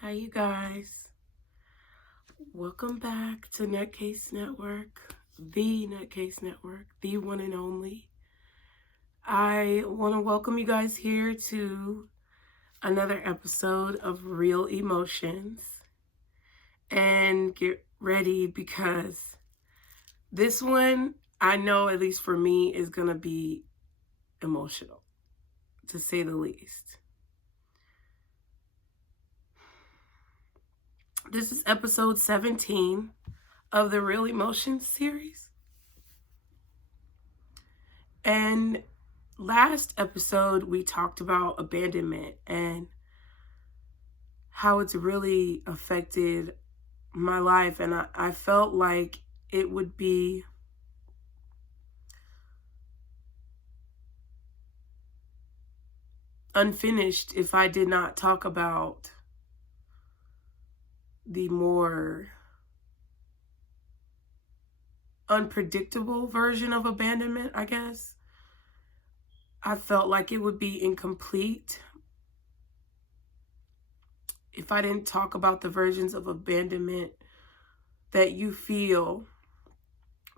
Hi, you guys. Welcome back to TheNutCase Network, TheNutCase Network, the one and only. I want to welcome you guys here to another episode of Real Emotions. And get ready because this one, I know at least for me, is going to be emotional, to say the least. This is episode 17 of the Real Emotions series. And last episode, we talked about abandonment and how it's really affected my life. And I felt like it would be unfinished if I did not talk about the more unpredictable version of abandonment, I guess. I felt like it would be incomplete if I didn't talk about the versions of abandonment that you feel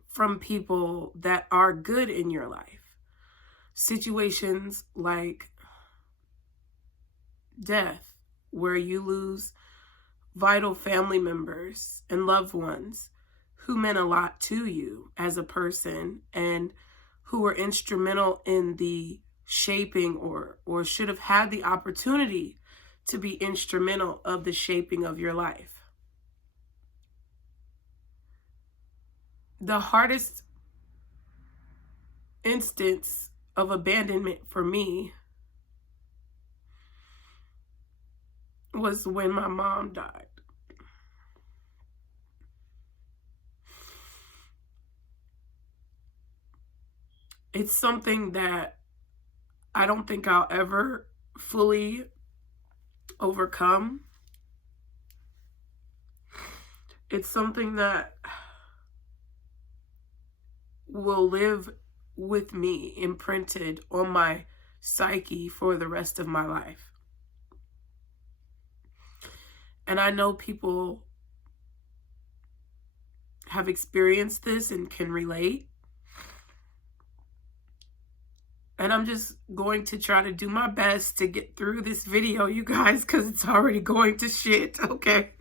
from people that are good in your life. Situations like death, where you lose vital family members and loved ones who meant a lot to you as a person and who were instrumental in the shaping or should have had the opportunity to be instrumental of the shaping of your life. The hardest instance of abandonment for me was when my mom died. It's something that I don't think I'll ever fully overcome. It's something that will live with me, imprinted on my psyche for the rest of my life. And I know people have experienced this and can relate. And I'm just going to try to do my best to get through this video, you guys, because it's already going to shit, okay?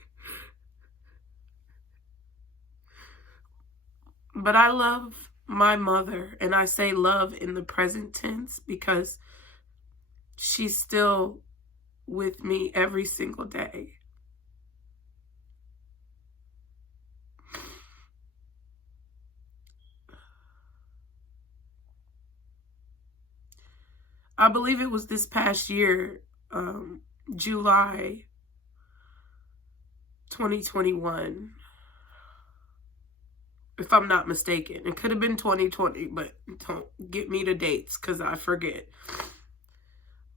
But I love my mother, and I say love in the present tense because she's still with me every single day. I believe it was this past year, July 2021, if I'm not mistaken. It could have been 2020, but don't get me the dates because I forget.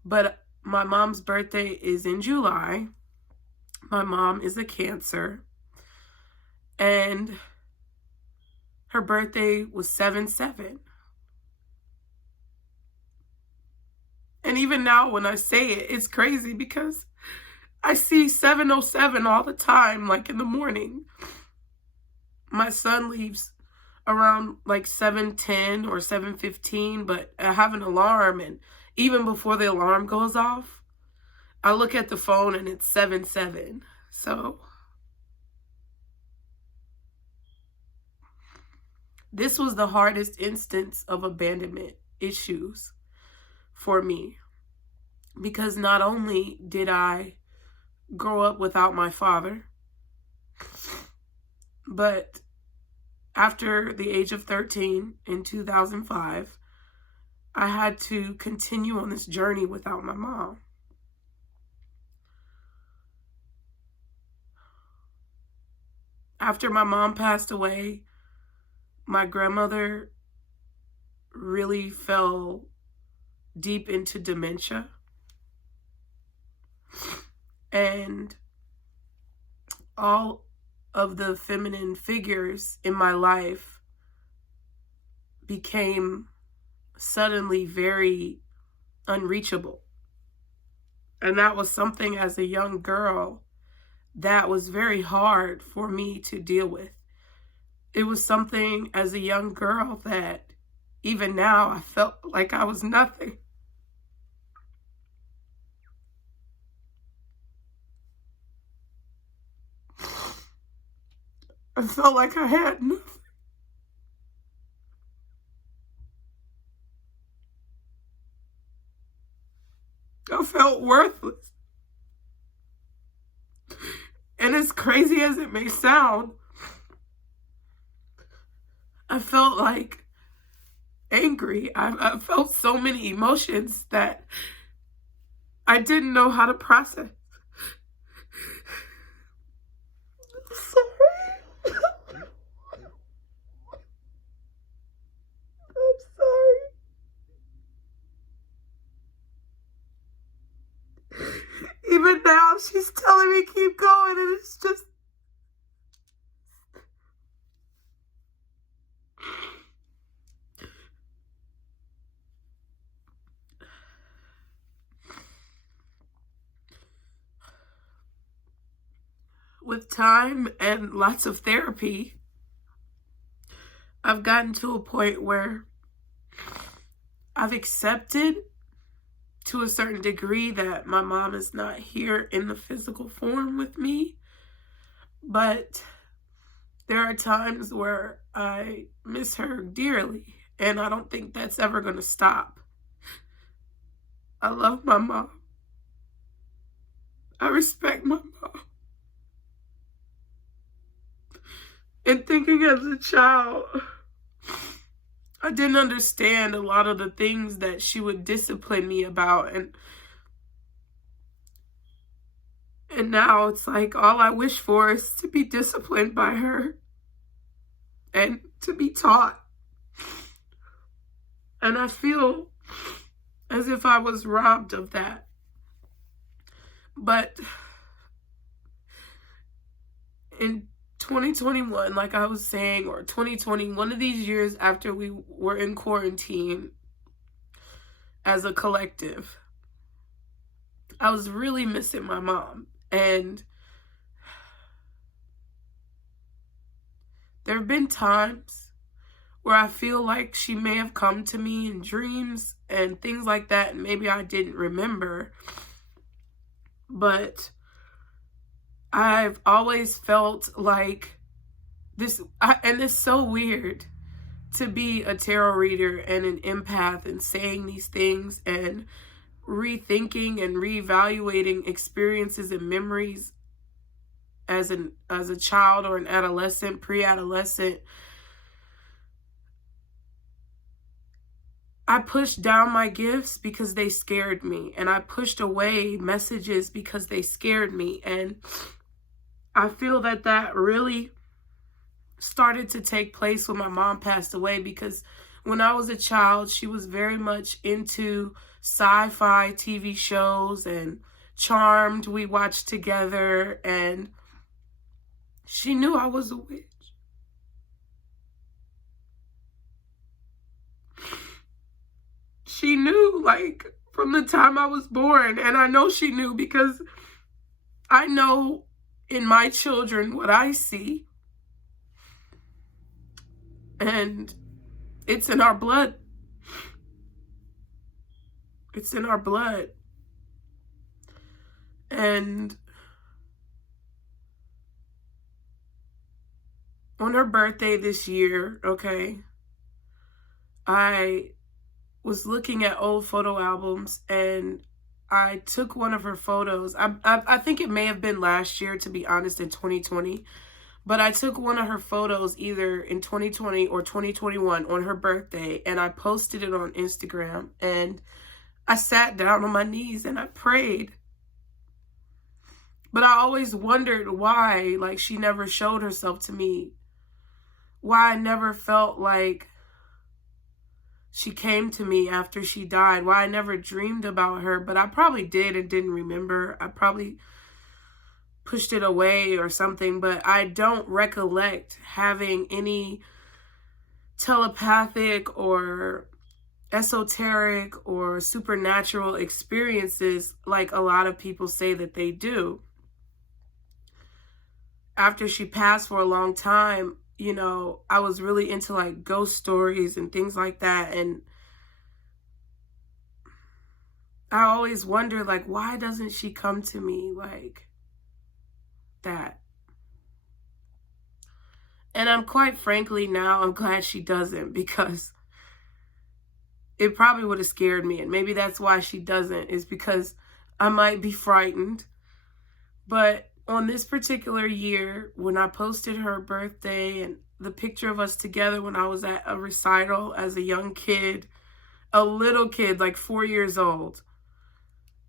But my mom's birthday is in July. My mom is a Cancer. And her birthday was 7/7. And even now when I say it, it's crazy because I see 7:07 all the time, like in the morning. My son leaves around like 7:10 or 7:15, but I have an alarm, and even before the alarm goes off, I look at the phone and it's 7:07. So this was the hardest instance of abandonment issues for me, because not only did I grow up without my father, but after the age of 13 in 2005, I had to continue on this journey without my mom. After my mom passed away, my grandmother really fell deep into dementia. And all of the feminine figures in my life became suddenly very unreachable. And that was something as a young girl that was very hard for me to deal with. It was something as a young girl that even now I felt like I was nothing. I felt like I had nothing. I felt worthless. And as crazy as it may sound, I felt like angry. I felt so many emotions that I didn't know how to process. Sorry. I'm sorry. Even now, she's telling me keep going, and it's just... With time and lots of therapy, I've gotten to a point where I've accepted to a certain degree that my mom is not here in the physical form with me. But there are times where I miss her dearly, and I don't think that's ever going to stop. I love my mom. I respect my mom. And thinking as a child, I didn't understand a lot of the things that she would discipline me about. And now it's like all I wish for is to be disciplined by her and to be taught. And I feel as if I was robbed of that. But in 2021, like I was saying, or 2020, one of these years after we were in quarantine as a collective, I was really missing my mom. And there have been times where I feel like she may have come to me in dreams and things like that, and maybe I didn't remember. But I've always felt like this, and it's so weird to be a tarot reader and an empath and saying these things and rethinking and reevaluating experiences and memories as a child or an adolescent, pre-adolescent. I pushed down my gifts because they scared me, and I pushed away messages because they scared me. And I feel that that really started to take place when my mom passed away, because when I was a child, she was very much into sci-fi TV shows, and Charmed we watched together, and she knew I was a witch. She knew, like, from the time I was born, and I know she knew because I know in my children what I see, and it's in our blood. It's in our blood. And on her birthday this year, okay, I was looking at old photo albums, and I took one of her photos. I think it may have been last year, to be honest, in 2020. But I took one of her photos either in 2020 or 2021 on her birthday, and I posted it on Instagram. And I sat down on my knees and I prayed. But I always wondered why, like, she never showed herself to me. Why I never felt like she came to me after she died. Why I never dreamed about her. But I probably did and didn't remember. I probably pushed it away or something. But I don't recollect having any telepathic or esoteric or supernatural experiences like a lot of people say that they do. after she passed for a long time, you know, I was really into like ghost stories and things like that. And I always wondered, like, why doesn't she come to me like that? And I'm quite frankly now, I'm glad she doesn't, because it probably would have scared me. And maybe that's why she doesn't, is because I might be frightened. But on this particular year, when I posted her birthday and the picture of us together when I was at a recital as a young kid, a little kid, like 4 years old,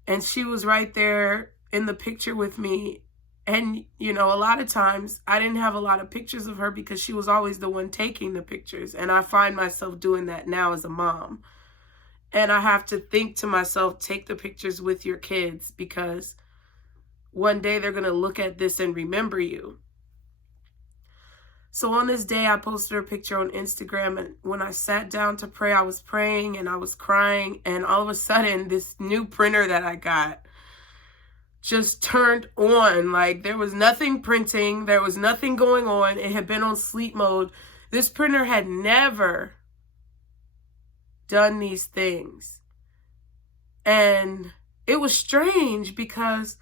and she was right there in the picture with me. And, you know, a lot of times I didn't have a lot of pictures of her because she was always the one taking the pictures. And I find myself doing that now as a mom. And I have to think to myself, take the pictures with your kids, because one day they're going to look at this and remember you. So on this day, I posted a picture on Instagram, and when I sat down to pray, I was praying and I was crying, and all of a sudden, this new printer that I got just turned on. Like, there was nothing printing, there was nothing going on. It had been on sleep mode. This printer had never done these things. And it was strange because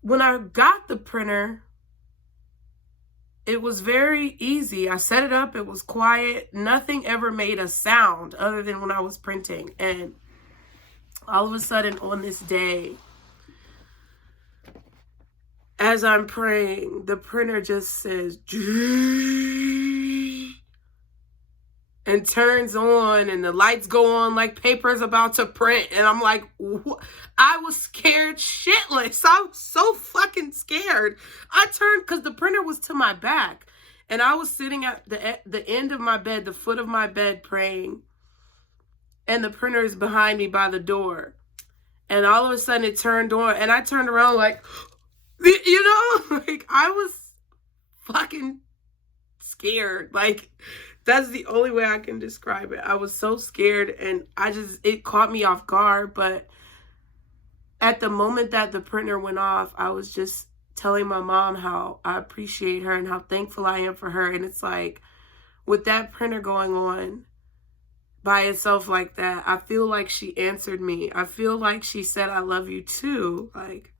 when I got the printer, it was very easy. I set it up, it was quiet. Nothing ever made a sound other than when I was printing. And all of a sudden on this day, as I'm praying, the printer just says, and turns on, and the lights go on like paper's about to print. And I'm like, what? I was scared shitless. I was so fucking scared. I turned, because the printer was to my back, and I was sitting at the end of my bed, the foot of my bed, praying, and the printer is behind me by the door. And all of a sudden it turned on, and I turned around like, you know, like I was fucking scared. Like, that's the only way I can describe it. I was so scared, and it caught me off guard. But at the moment that the printer went off, I was just telling my mom how I appreciate her and how thankful I am for her. And it's like, with that printer going on by itself like that, I feel like she answered me. I feel like she said, I love you too. Like,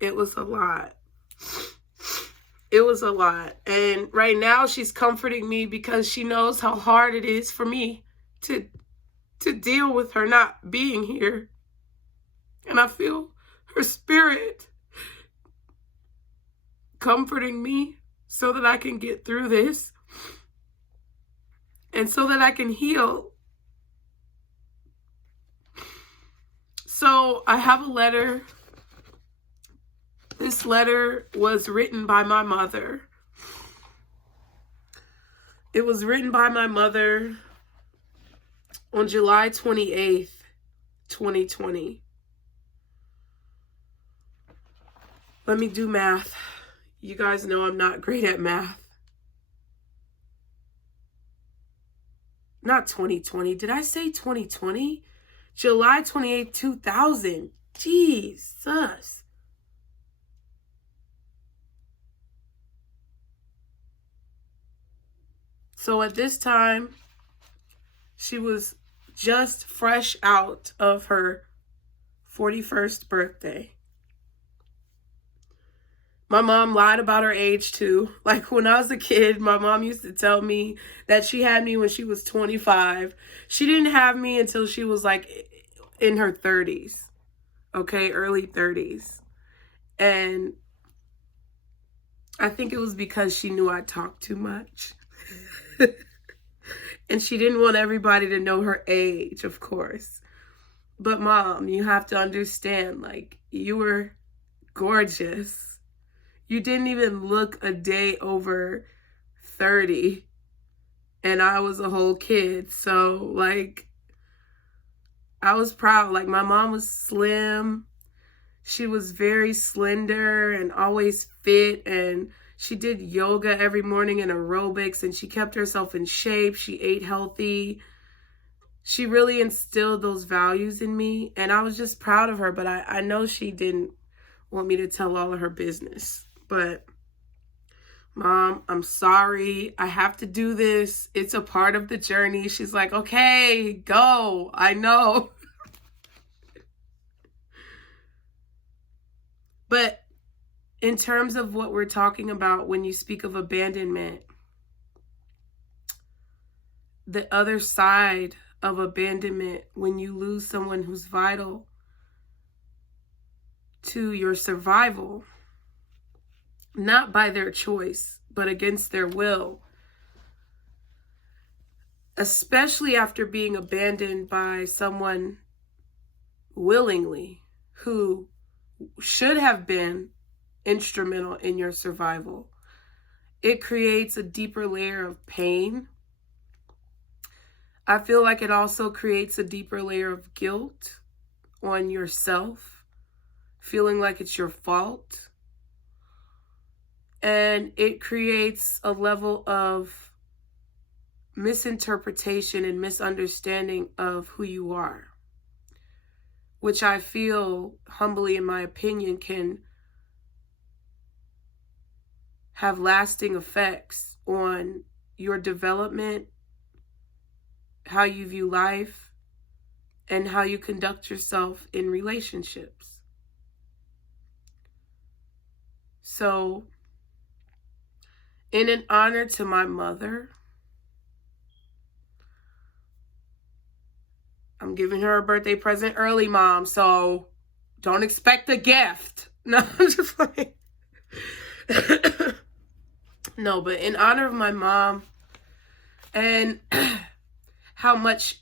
it was a lot. It was a lot. And right now she's comforting me because she knows how hard it is for me to deal with her not being here. And I feel her spirit comforting me so that I can get through this and so that I can heal. So I have a letter. This letter was written by my mother. It was written by my mother on July 28th, 2020. Let me do math. You guys know I'm not great at math. Not 2020. Did I say 2020? July 28th, 2000. Jesus. So at this time, she was just fresh out of her 41st birthday. My mom lied about her age too. Like, when I was a kid, my mom used to tell me that she had me when she was 25. She didn't have me until she was like in her 30s. Okay, early 30s. And I think it was because she knew I talked too much. And she didn't want everybody to know her age, of course. But Mom, you have to understand, like, you were gorgeous. You didn't even look a day over 30. And I was a whole kid. So, like, I was proud. Like, my mom was slim. She was very slender and always fit, and she did yoga every morning and aerobics, and she kept herself in shape. She ate healthy. she really instilled those values in me, and I was just proud of her. But I know she didn't want me to tell all of her business. But Mom, I'm sorry. I have to do this. It's a part of the journey. She's like, okay, go. I know. But in terms of what we're talking about when you speak of abandonment, the other side of abandonment, when you lose someone who's vital to your survival, not by their choice, but against their will, especially after being abandoned by someone willingly who should have been instrumental in your survival, it creates a deeper layer of pain. I feel like it also creates a deeper layer of guilt on yourself, feeling like it's your fault. And it creates a level of misinterpretation and misunderstanding of who you are, which I feel, humbly in my opinion, can have lasting effects on your development, how you view life, and how you conduct yourself in relationships. So, in an honor to my mother, I'm giving her a birthday present early, Mom, so don't expect a gift. No, I'm just like... No, but in honor of my mom and how much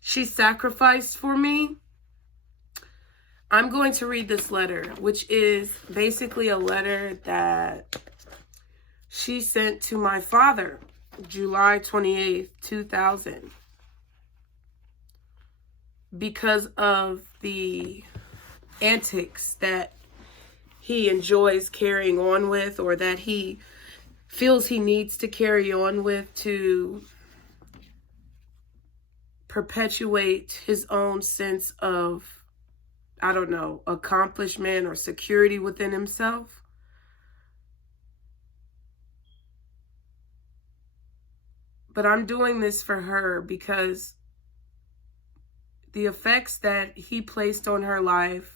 she sacrificed for me, I'm going to read this letter, which is basically a letter that she sent to my father, July 28th, 2000. Because of the antics that he enjoys carrying on with, or that he feels he needs to carry on with to perpetuate his own sense of, I don't know, accomplishment or security within himself. But I'm doing this for her because the effects that he placed on her life,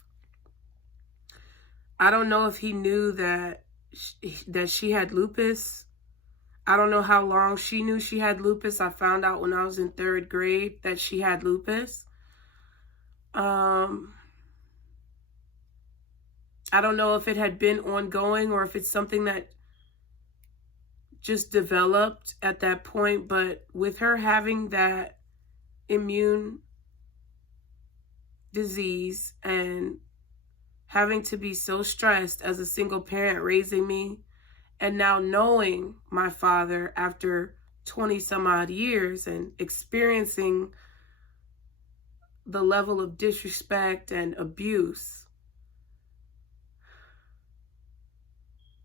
I don't know if he knew that she had lupus. I don't know how long she knew she had lupus. I found out when I was in 3rd grade that she had lupus. I don't know if it had been ongoing or if it's something that just developed at that point. But with her having that immune disease and having to be so stressed as a single parent raising me, and now knowing my father after 20 some odd years and experiencing the level of disrespect and abuse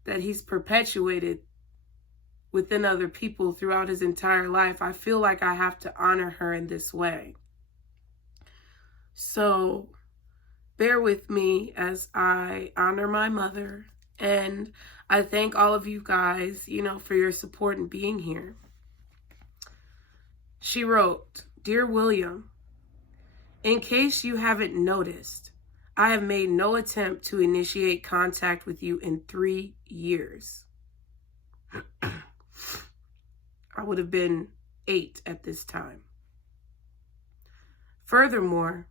that he's perpetuated within other people throughout his entire life, I feel like I have to honor her in this way. So bear with me as I honor my mother, and I thank all of you guys, for your support and being here. She wrote, "Dear William, in case you haven't noticed, I have made no attempt to initiate contact with you in 3 years. I would have been 8 at this time. Furthermore,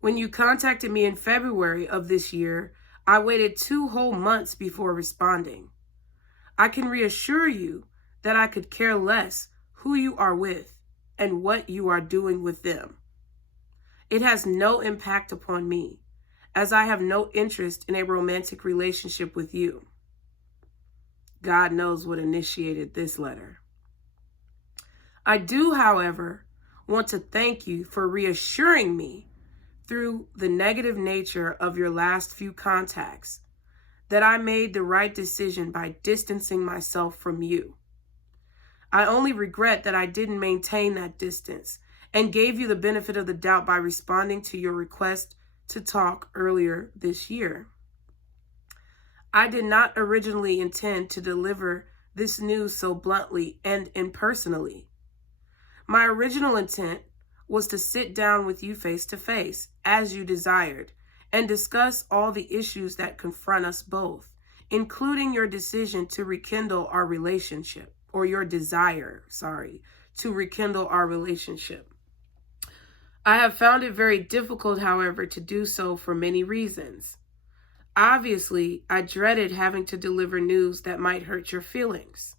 when you contacted me in February of this year, I waited 2 whole months before responding. I can reassure you that I could care less who you are with and what you are doing with them. It has no impact upon me, as I have no interest in a romantic relationship with you." God knows what initiated this letter. "I do, however, want to thank you for reassuring me through the negative nature of your last few contacts that I made the right decision by distancing myself from you. I only regret that I didn't maintain that distance and gave you the benefit of the doubt by responding to your request to talk earlier this year. I did not originally intend to deliver this news so bluntly and impersonally. My original intent was to sit down with you face to face, as you desired, and discuss all the issues that confront us both, including your decision to rekindle our relationship, or your desire, to rekindle our relationship. I have found it very difficult, however, to do so for many reasons. Obviously, I dreaded having to deliver news that might hurt your feelings.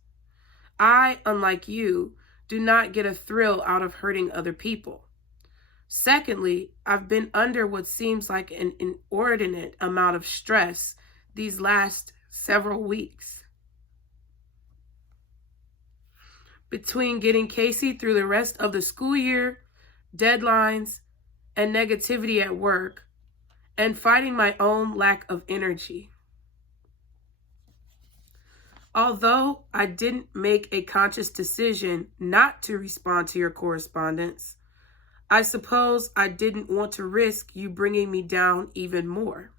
I, unlike you, do not get a thrill out of hurting other people. Secondly, I've been under what seems like an inordinate amount of stress these last several weeks. Between getting Casey through the rest of the school year, deadlines, and negativity at work, and fighting my own lack of energy. Although I didn't make a conscious decision not to respond to your correspondence, I suppose I didn't want to risk you bringing me down even more.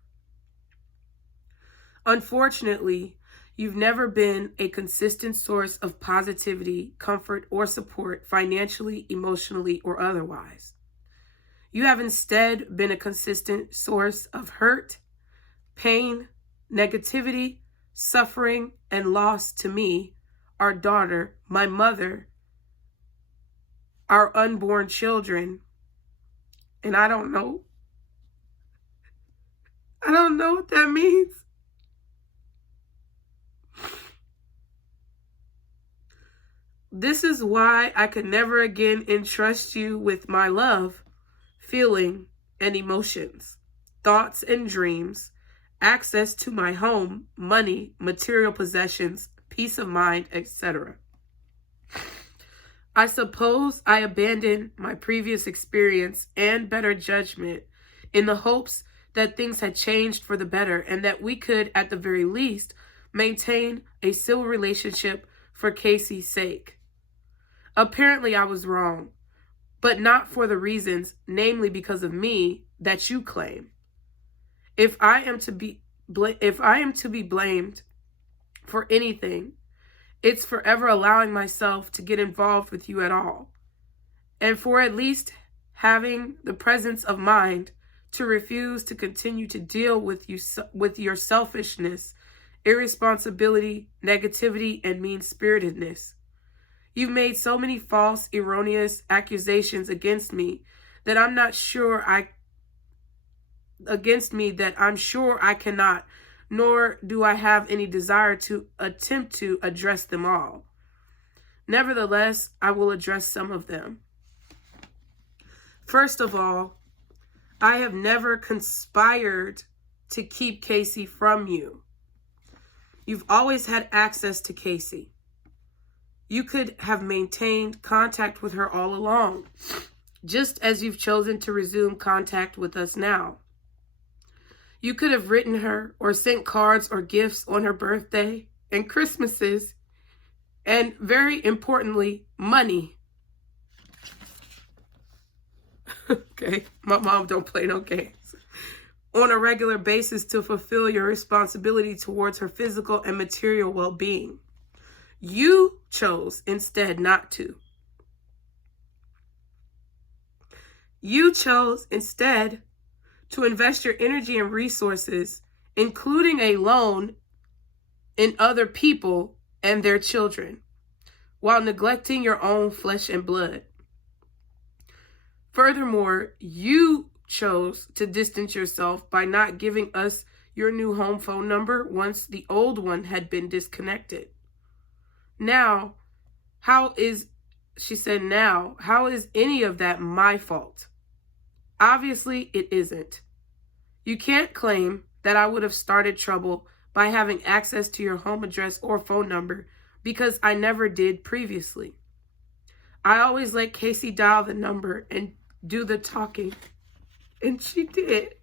Unfortunately, you've never been a consistent source of positivity, comfort, or support financially, emotionally, or otherwise. You have instead been a consistent source of hurt, pain, negativity, suffering, and loss to me, our daughter, my mother, our unborn children, and I don't know what that means. This is why I could never again entrust you with my love, feeling, and emotions, thoughts and dreams, access to my home, money, material possessions, peace of mind, etc. I suppose I abandoned my previous experience and better judgment in the hopes that things had changed for the better and that we could, at the very least, maintain a civil relationship for Casey's sake. Apparently, I was wrong, but not for the reasons, namely because of me, that you claim. If I am to be blamed for anything, it's forever allowing myself to get involved with you at all, and for at least having the presence of mind to refuse to continue to deal with your selfishness, irresponsibility, negativity, and mean-spiritedness. You've made so many false, erroneous accusations against me that I'm sure I cannot, nor do I have any desire to attempt to address them all. Nevertheless, I will address some of them. First of all, I have never conspired to keep Casey from you. You've always had access to Casey. You could have maintained contact with her all along, just as you've chosen to resume contact with us now. You could have written her or sent cards or gifts on her birthday and Christmases, and very importantly, money. Okay, my mom don't play no games. On a regular basis to fulfill your responsibility towards her physical and material well-being. You chose instead not to. You chose instead to invest your energy and resources, including a loan, in other people and their children, while neglecting your own flesh and blood. Furthermore, you chose to distance yourself by not giving us your new home phone number once the old one had been disconnected. Now, how is any of that my fault? Obviously, it isn't. You can't claim that I would have started trouble by having access to your home address or phone number because I never did previously. I always let Casey dial the number and do the talking, and she did.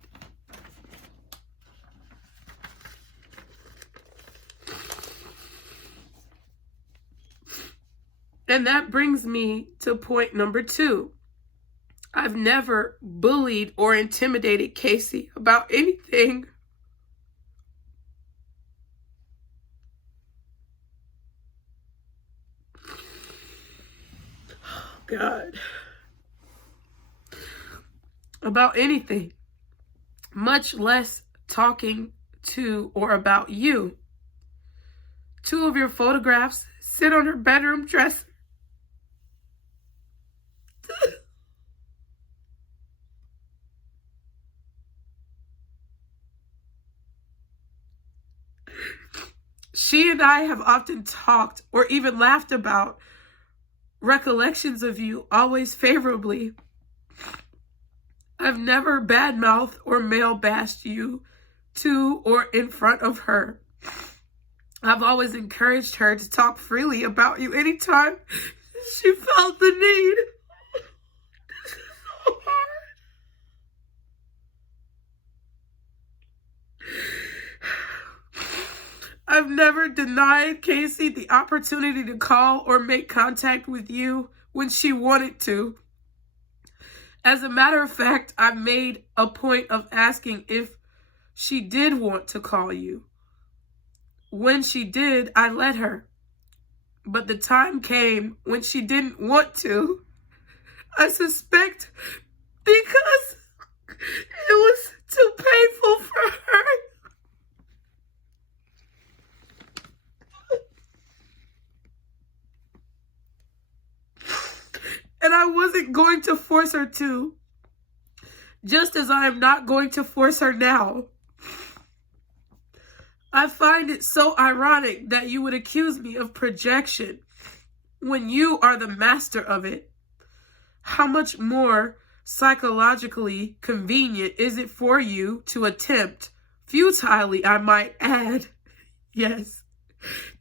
And that brings me to point number 2. I've never bullied or intimidated Casey about anything. Oh, God. About anything. Much less talking to or about you. 2 of your photographs sit on her bedroom dresser. She and I have often talked or even laughed about recollections of you, always favorably. I've never badmouthed or male bashed you to or in front of her. I've always encouraged her to talk freely about you anytime she felt the need. This is so hard. I've never denied Casey the opportunity to call or make contact with you when she wanted to. As a matter of fact, I made a point of asking if she did want to call you. When she did, I let her. But the time came when she didn't want to. I suspect because it was too painful for her. And I wasn't going to force her to, just as I am not going to force her now. I find it so ironic that you would accuse me of projection when you are the master of it. How much more psychologically convenient is it for you to attempt, futilely I might add, yes,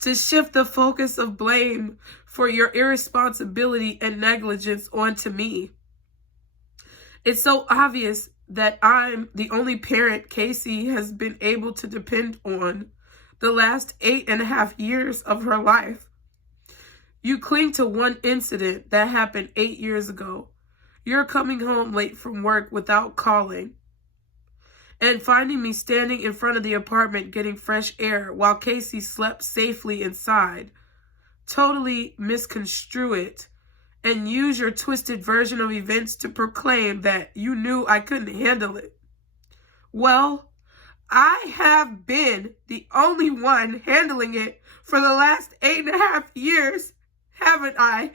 to shift the focus of blame for your irresponsibility and negligence onto me? It's so obvious that I'm the only parent Casey has been able to depend on the last 8.5 years of her life. You cling to one incident that happened 8 years ago. You're coming home late from work without calling and finding me standing in front of the apartment getting fresh air while Casey slept safely inside. Totally misconstrue it and use your twisted version of events to proclaim that you knew I couldn't handle it. Well, I have been the only one handling it for the last 8.5 years, haven't I?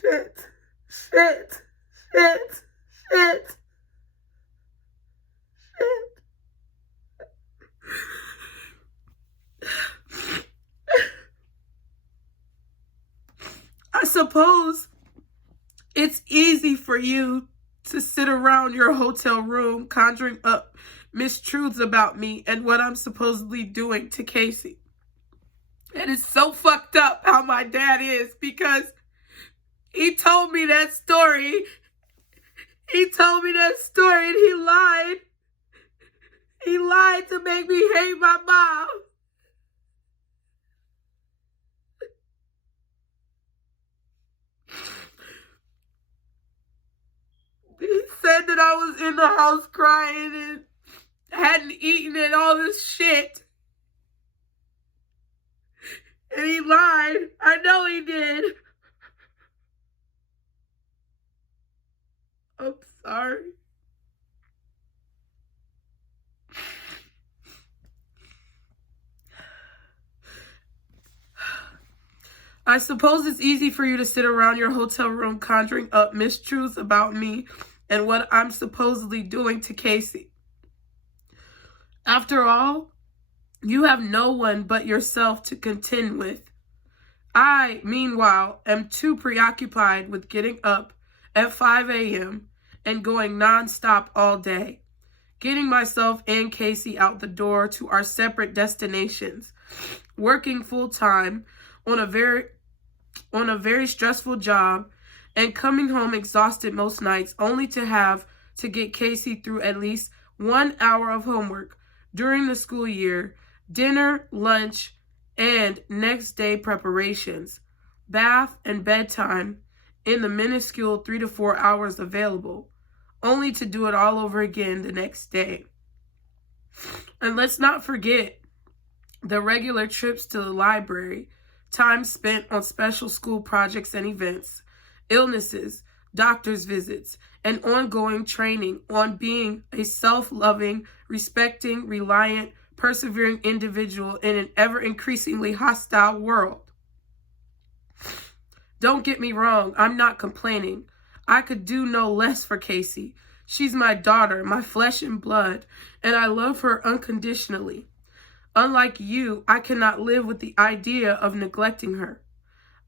Shit. I suppose it's easy for you to sit around your hotel room conjuring up mistruths about me and what I'm supposedly doing to Casey. And it's so fucked up how my dad is, because he told me that story. He told me that story and he lied. He lied to make me hate my mom. He said that I was in the house crying and hadn't eaten and all this shit. And he lied. I know he did. I'm sorry. I suppose it's easy for you to sit around your hotel room conjuring up mistruths about me and what I'm supposedly doing to Casey. After all, you have no one but yourself to contend with. I, meanwhile, am too preoccupied with getting up at 5 a.m. and going nonstop all day, getting myself and Casey out the door to our separate destinations, working full-time on a very stressful job, and coming home exhausted most nights only to have to get Casey through at least 1 hour of homework during the school year, dinner, lunch, and next day preparations, bath and bedtime in the minuscule 3 to 4 hours available, only to do it all over again the next day. And let's not forget the regular trips to the library, time spent on special school projects and events, illnesses, doctor's visits, and ongoing training on being a self-loving, respecting, reliant, persevering individual in an ever-increasingly hostile world. Don't get me wrong, I'm not complaining. I could do no less for Casey. She's my daughter, my flesh and blood, and I love her unconditionally. Unlike you, I cannot live with the idea of neglecting her.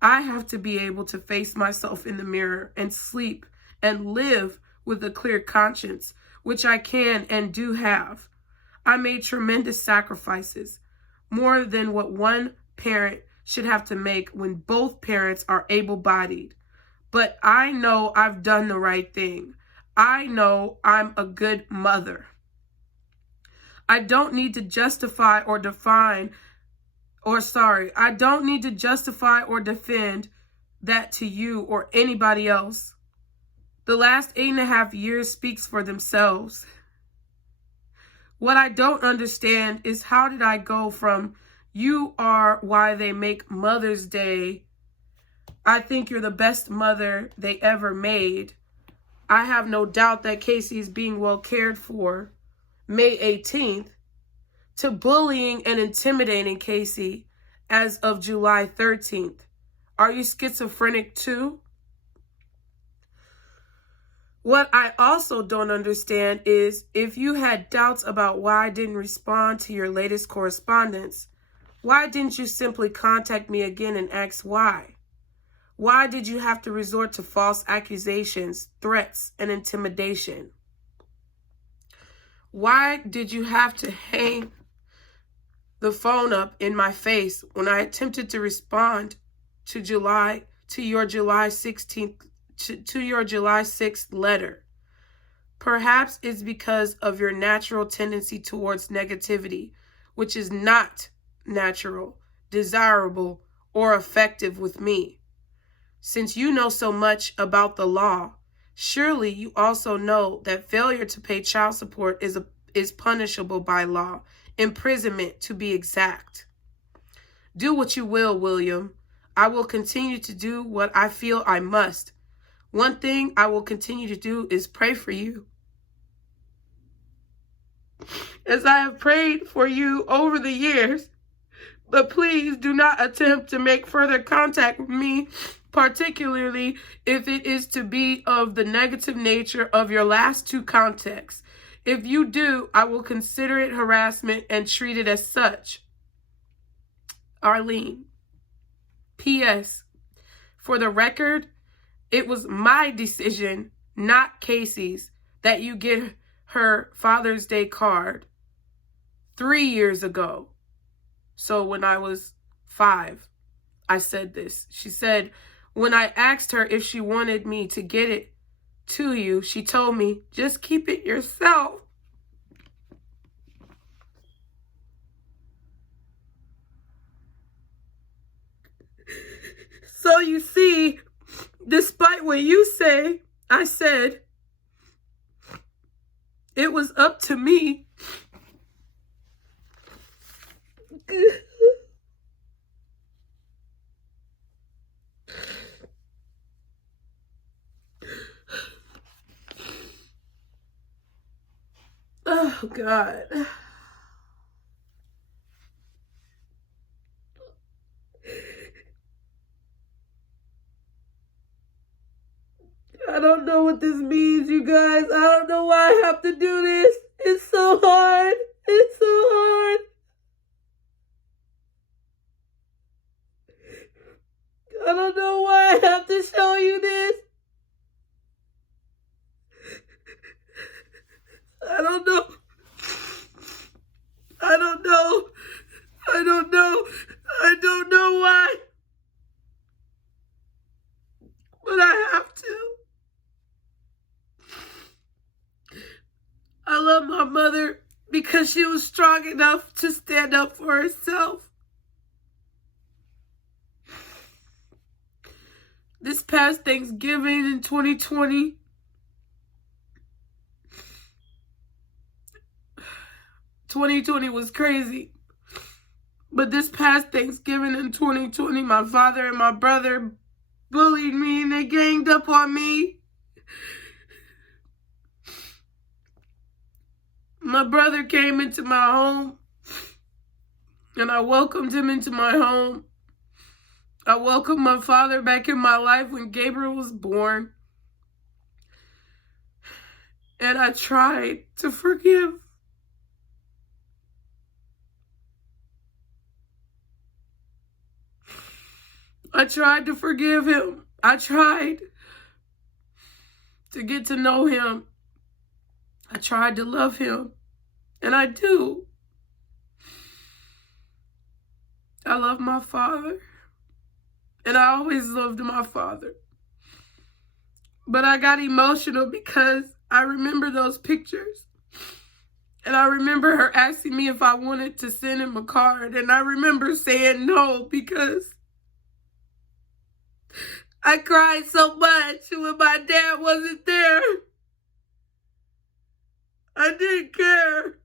I have to be able to face myself in the mirror and sleep and live with a clear conscience, which I can and do have. I made tremendous sacrifices, more than what one parent should have to make when both parents are able-bodied. But I know I've done the right thing. I know I'm a good mother. I don't need to justify or defend that to you or anybody else. The last 8.5 years speaks for themselves. What I don't understand is how did I go from you are why they make Mother's Day, I think you're the best mother they ever made, I have no doubt that Casey is being well cared for, May 18th, to bullying and intimidating Casey as of July 13th. Are you schizophrenic too? What I also don't understand is if you had doubts about why I didn't respond to your latest correspondence, why didn't you simply contact me again and ask why? Why did you have to resort to false accusations, threats, and intimidation? Why did you have to hang the phone up in my face when I attempted to respond to your July 6th letter? Perhaps it's because of your natural tendency towards negativity, which is not natural, desirable, or effective with me. Since you know so much about the law, surely you also know that failure to pay child support is punishable by law, imprisonment to be exact. Do what you will, William. I will continue to do what I feel I must. One thing I will continue to do is pray for you. As I have prayed for you over the years, but please do not attempt to make further contact with me, particularly if it is to be of the negative nature of your last two contacts. If you do, I will consider it harassment and treat it as such. Arlene. P.S. For the record, it was my decision, not Casey's, that you get her Father's Day card 3 years ago. So when I was 5, I said this. She said, when I asked her if she wanted me to get it to you, she told me, just keep it yourself. So you see, despite what you say, I said, it was up to me. Oh, God. I don't know what this means, you guys. I don't know why I have to do this. It's so hard. It's so hard. I don't know why I have to show you this. I don't know. I don't know. I don't know. I don't know why. But I have to. I love my mother because she was strong enough to stand up for herself. this past Thanksgiving in 2020, was crazy. But this past Thanksgiving in 2020, my father and my brother bullied me and they ganged up on me. My brother came into my home and I welcomed him into my home. I welcomed my father back in my life when Gabriel was born. And I tried to forgive. I tried to forgive him. I tried to get to know him. I tried to love him. And I do. I love my father. And I always loved my father. But I got emotional because I remember those pictures. And I remember her asking me if I wanted to send him a card. And I remember saying no because I cried so much when my dad wasn't there. I didn't care.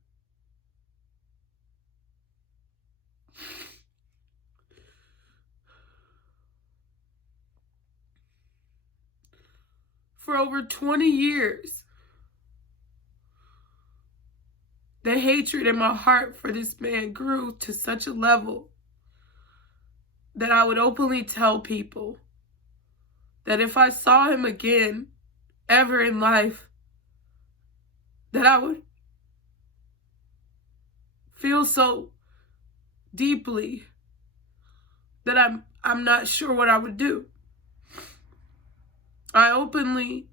For over 20 years, the hatred in my heart for this man grew to such a level that I would openly tell people that if I saw him again, ever in life, that I would feel so deeply that I'm not sure what I would do. I openly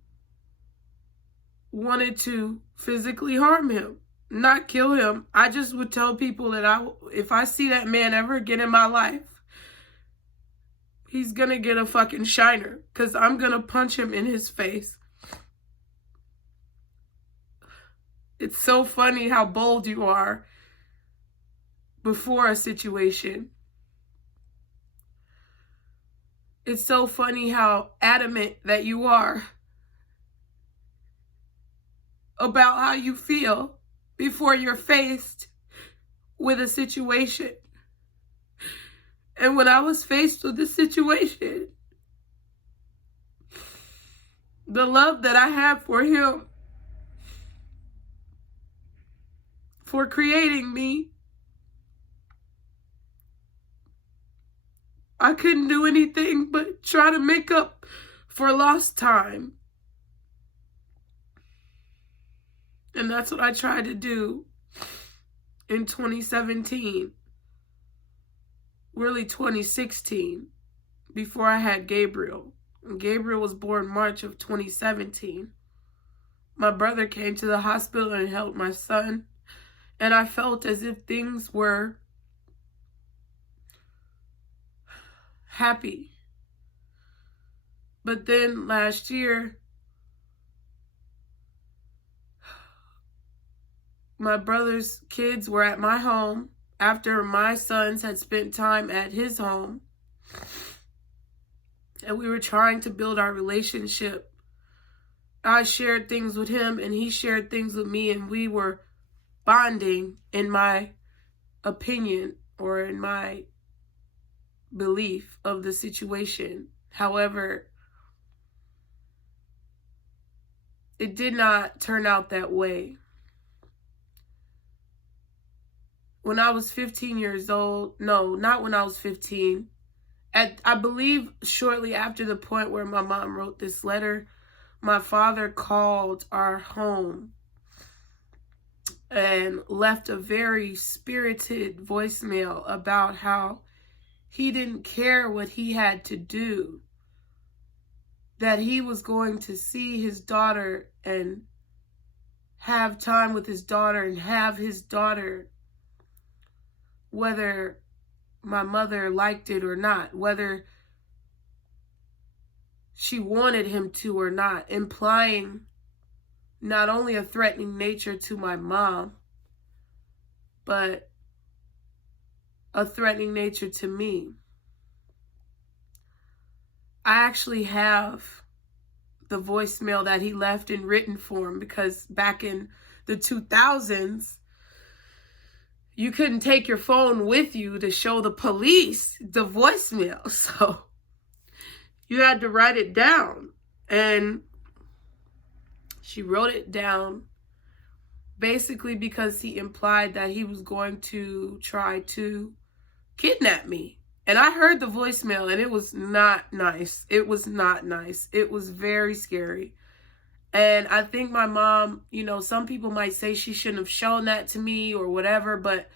wanted to physically harm him, not kill him. I just would tell people that if I see that man ever again in my life, he's gonna get a fucking shiner because I'm gonna punch him in his face. It's so funny how bold you are before a situation. It's so funny how adamant that you are about how you feel before you're faced with a situation. And when I was faced with this situation, the love that I have for him, for creating me, I couldn't do anything but try to make up for lost time. And that's what I tried to do in 2017. Really 2016, before I had Gabriel. And Gabriel was born March of 2017. My brother came to the hospital and held my son. And I felt as if things were happy. But then last year, my brother's kids were at my home after my sons had spent time at his home. And we were trying to build our relationship. I shared things with him and he shared things with me, and we were bonding, in my opinion or in my belief of the situation. However, it did not turn out that way. When I was 15 years old, no, not when I was 15, I believe shortly after the point where my mom wrote this letter, my father called our home and left a very spirited voicemail about how he didn't care what he had to do, that he was going to see his daughter and have time with his daughter and have his daughter, whether my mother liked it or not, whether she wanted him to or not, implying not only a threatening nature to my mom, but a threatening nature to me. I actually have the voicemail that he left in written form, because back in the 2000s, you couldn't take your phone with you to show the police the voicemail. So you had to write it down. And she wrote it down basically because he implied that he was going to try to kidnap me. And I heard the voicemail, and it was not nice. It was not nice. It was very scary. And I think my mom, you know, some people might say she shouldn't have shown that to me or whatever, but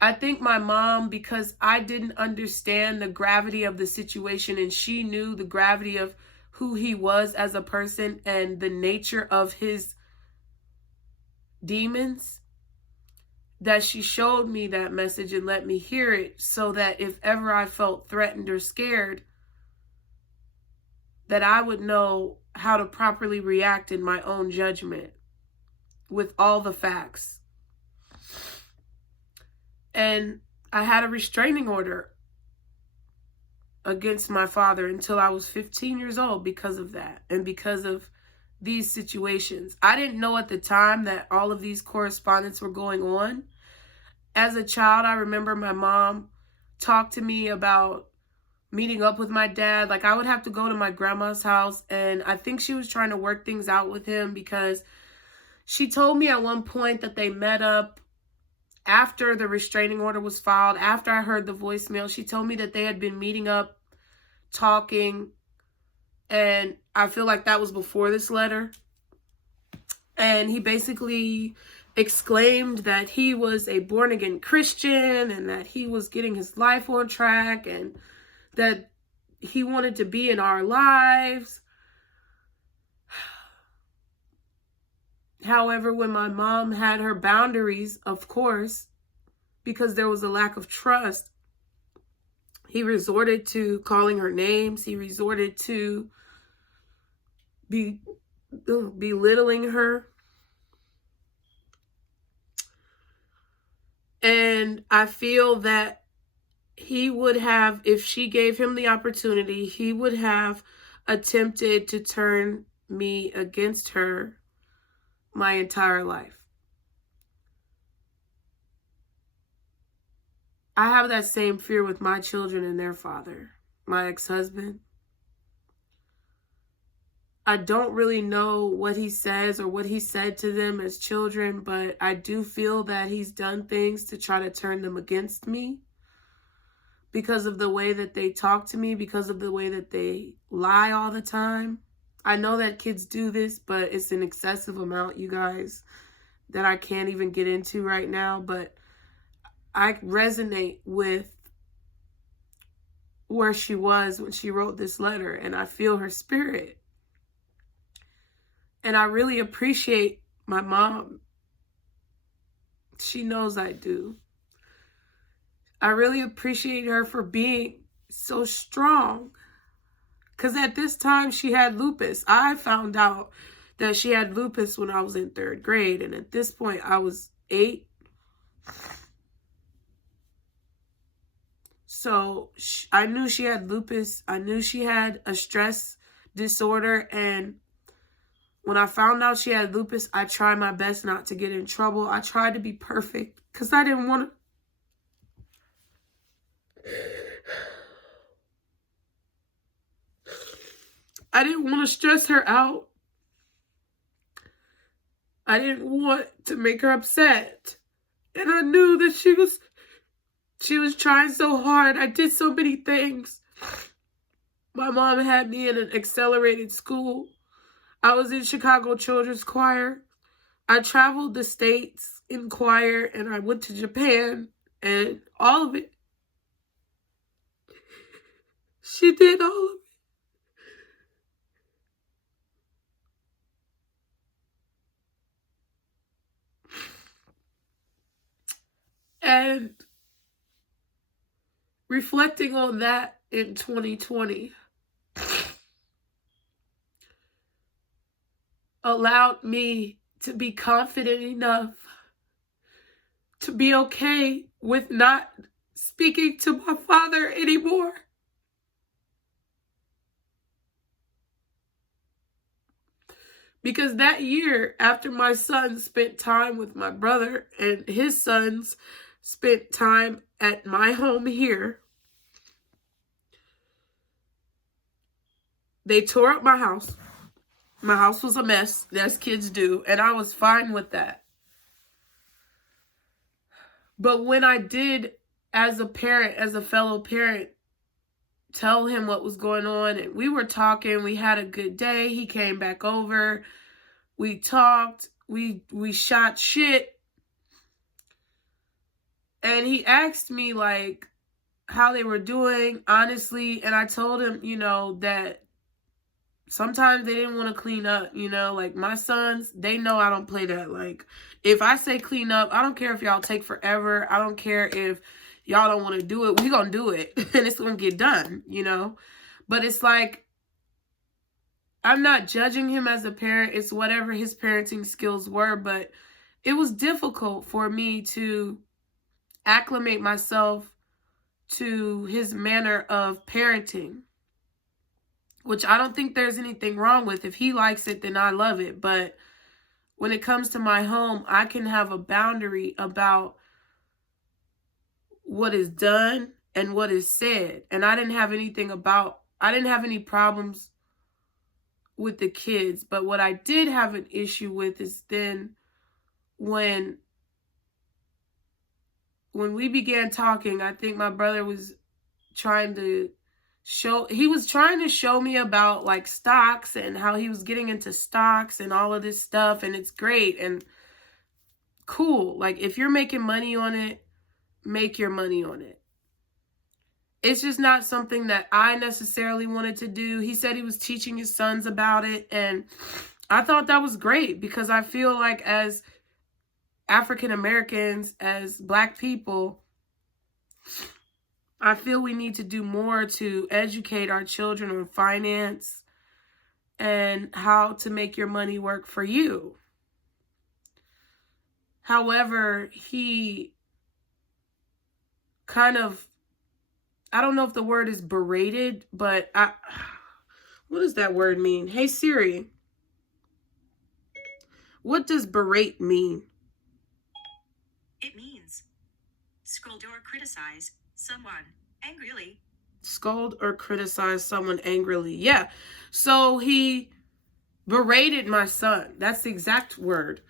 I think my mom, because I didn't understand the gravity of the situation, and she knew the gravity of who he was as a person and the nature of his demons, that she showed me that message and let me hear it, so that if ever I felt threatened or scared, that I would know how to properly react in my own judgment with all the facts. And I had a restraining order against my father until I was 15 years old because of that, and because of these situations. I didn't know at the time that all of these correspondence were going on. As a child, I remember my mom talked to me about meeting up with my dad. Like, I would have to go to my grandma's house, and I think she was trying to work things out with him, because she told me at one point that they met up after the restraining order was filed, after I heard the voicemail. She told me that they had been meeting up, talking, and I feel like that was before this letter. And he basically exclaimed that he was a born-again Christian, and that he was getting his life on track, and that he wanted to be in our lives. However, when my mom had her boundaries, of course, because there was a lack of trust, he resorted to calling her names. He resorted to belittling her. And I feel that he would have, if she gave him the opportunity, he would have attempted to turn me against her my entire life. I have that same fear with my children and their father, my ex-husband. I don't really know what he says or what he said to them as children, but I do feel that he's done things to try to turn them against me, because of the way that they talk to me, because of the way that they lie all the time. I know that kids do this, but it's an excessive amount, you guys, that I can't even get into right now. But I resonate with where she was when she wrote this letter, and I feel her spirit. And I really appreciate my mom. She knows I do. I really appreciate her for being so strong. Because at this time, she had lupus. I found out that she had lupus when I was in 3rd grade. And at this point, I was 8. So I knew she had lupus. I knew she had a stress disorder. And when I found out she had lupus, I tried my best not to get in trouble. I tried to be perfect because I didn't want to. I didn't want to stress her out. I didn't want to make her upset. And I knew that she was trying so hard. I did so many things. My mom had me in an accelerated school. I was in Chicago Children's Choir. I traveled the states in choir, and I went to Japan, and all of it. She did all of it. And reflecting on that in 2020 allowed me to be confident enough to be okay with not speaking to my father anymore. Because that year, after my son spent time with my brother and his sons spent time at my home here, they tore up my house. My house was a mess, as kids do, and I was fine with that. But when I did, as a parent, as a fellow parent, tell him what was going on, and we were talking, we had a good day, he came back over, we talked, we shot shit, and he asked me, like, how they were doing, honestly, and I told him, you know, that sometimes they didn't want to clean up, you know, like my sons, they know I don't play that. Like, if I say clean up, I don't care if y'all take forever. I don't care if y'all don't want to do it. We gonna do it and it's gonna get done, you know. But it's like, I'm not judging him as a parent. It's whatever his parenting skills were, but it was difficult for me to acclimate myself to his manner of parenting, which I don't think there's anything wrong with. If he likes it, then I love it. But when it comes to my home, I can have a boundary about what is done and what is said. And I didn't have any problems with the kids. But what I did have an issue with is then when we began talking, I think my brother was trying to show me about like stocks and how he was getting into stocks and all of this stuff, and it's great and cool. Like, if you're making money on it, make your money on it. It's just not something that I necessarily wanted to do. He said he was teaching his sons about it, and I thought that was great because I feel like as African Americans, as Black people, I feel we need to do more to educate our children on finance and how to make your money work for you. However, he kind of, I don't know if the word is berated, but what does that word mean? Hey Siri, what does berate mean? It means scold or criticize someone angrily. Scold or criticize someone angrily. Yeah. So he berated my son. That's the exact word.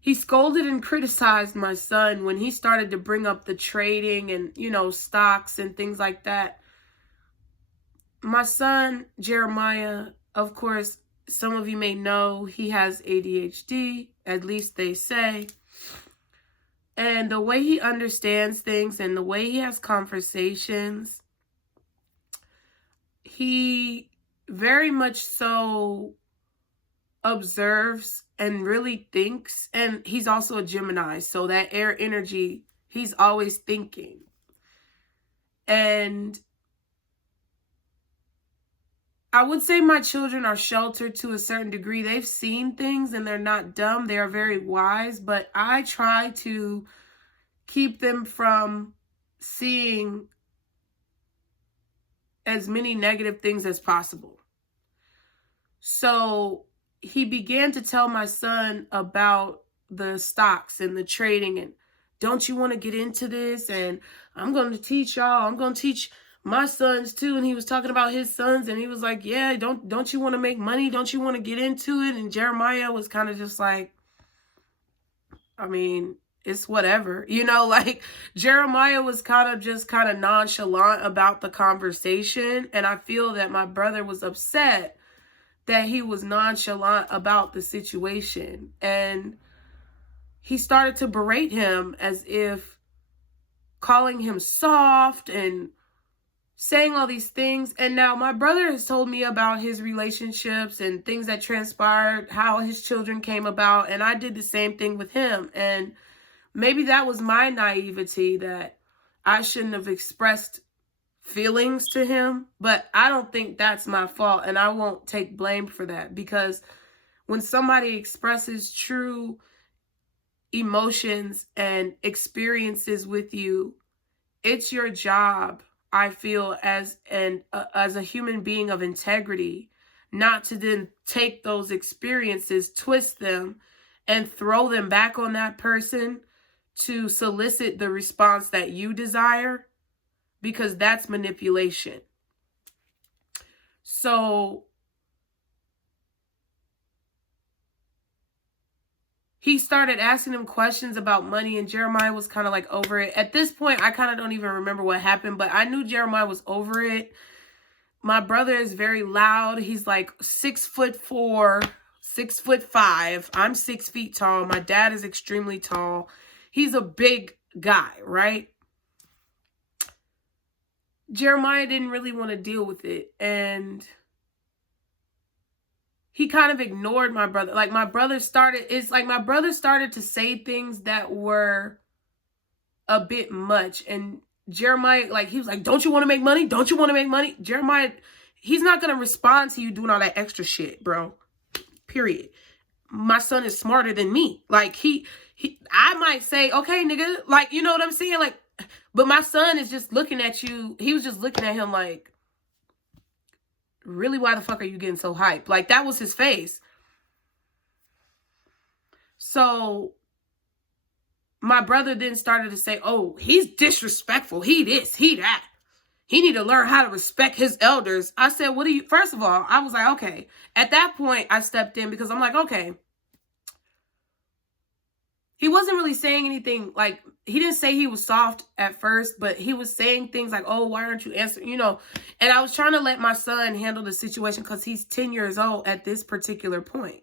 He scolded and criticized my son when he started to bring up the trading and, you know, stocks and things like that. My son, Jeremiah, of course, some of you may know he has ADHD, at least they say. And the way he understands things and the way he has conversations, he very much so observes and really thinks. And he's also a Gemini, so that air energy, he's always thinking. And I would say my children are sheltered to a certain degree. They've seen things and they're not dumb. They are very wise, but I try to keep them from seeing as many negative things as possible. So he began to tell my son about the stocks and the trading and, don't you want to get into this? And I'm going to teach y'all. I'm going to teach my sons too. And he was talking about his sons and he was like, yeah, don't you want to make money? Don't you want to get into it? And Jeremiah was kind of just like, I mean, it's whatever, you know, like Jeremiah was kind of nonchalant about the conversation. And I feel that my brother was upset that he was nonchalant about the situation. And he started to berate him as if calling him soft and saying all these things. And now my brother has told me about his relationships and things that transpired, how his children came about. And I did the same thing with him. And maybe that was my naivety, that I shouldn't have expressed feelings to him. But I don't think that's my fault. And I won't take blame for that, because when somebody expresses true emotions and experiences with you, it's your job, I feel, as a human being of integrity, not to then take those experiences, twist them, and throw them back on that person to solicit the response that you desire, because that's manipulation. So he started asking him questions about money, and Jeremiah was kind of like over it. At this point, I kind of don't even remember what happened, but I knew Jeremiah was over it. My brother is very loud. He's like 6'4", 6'5". I'm 6 feet tall. My dad is extremely tall. He's a big guy, right? Jeremiah didn't really want to deal with it, and he kind of ignored my brother. Like, my brother started to say things that were a bit much. And Jeremiah, like, he was like, don't you want to make money? Don't you want to make money? Jeremiah, he's not going to respond to you doing all that extra shit, bro. Period. My son is smarter than me. Like, I might say, okay, nigga, like, you know what I'm saying? Like, but my son is just looking at you. He was just looking at him like, really, why the fuck are you getting so hyped? Like, that was his face. So my brother then started to say, oh, he's disrespectful. He this, he that. He need to learn how to respect his elders. I said, what do you, first of all, I was like, okay. At that point, I stepped in because I'm like, okay. He wasn't really saying anything, like, he didn't say he was soft at first, but he was saying things like, oh, why aren't you answering, you know? And I was trying to let my son handle the situation because he's 10 years old at this particular point.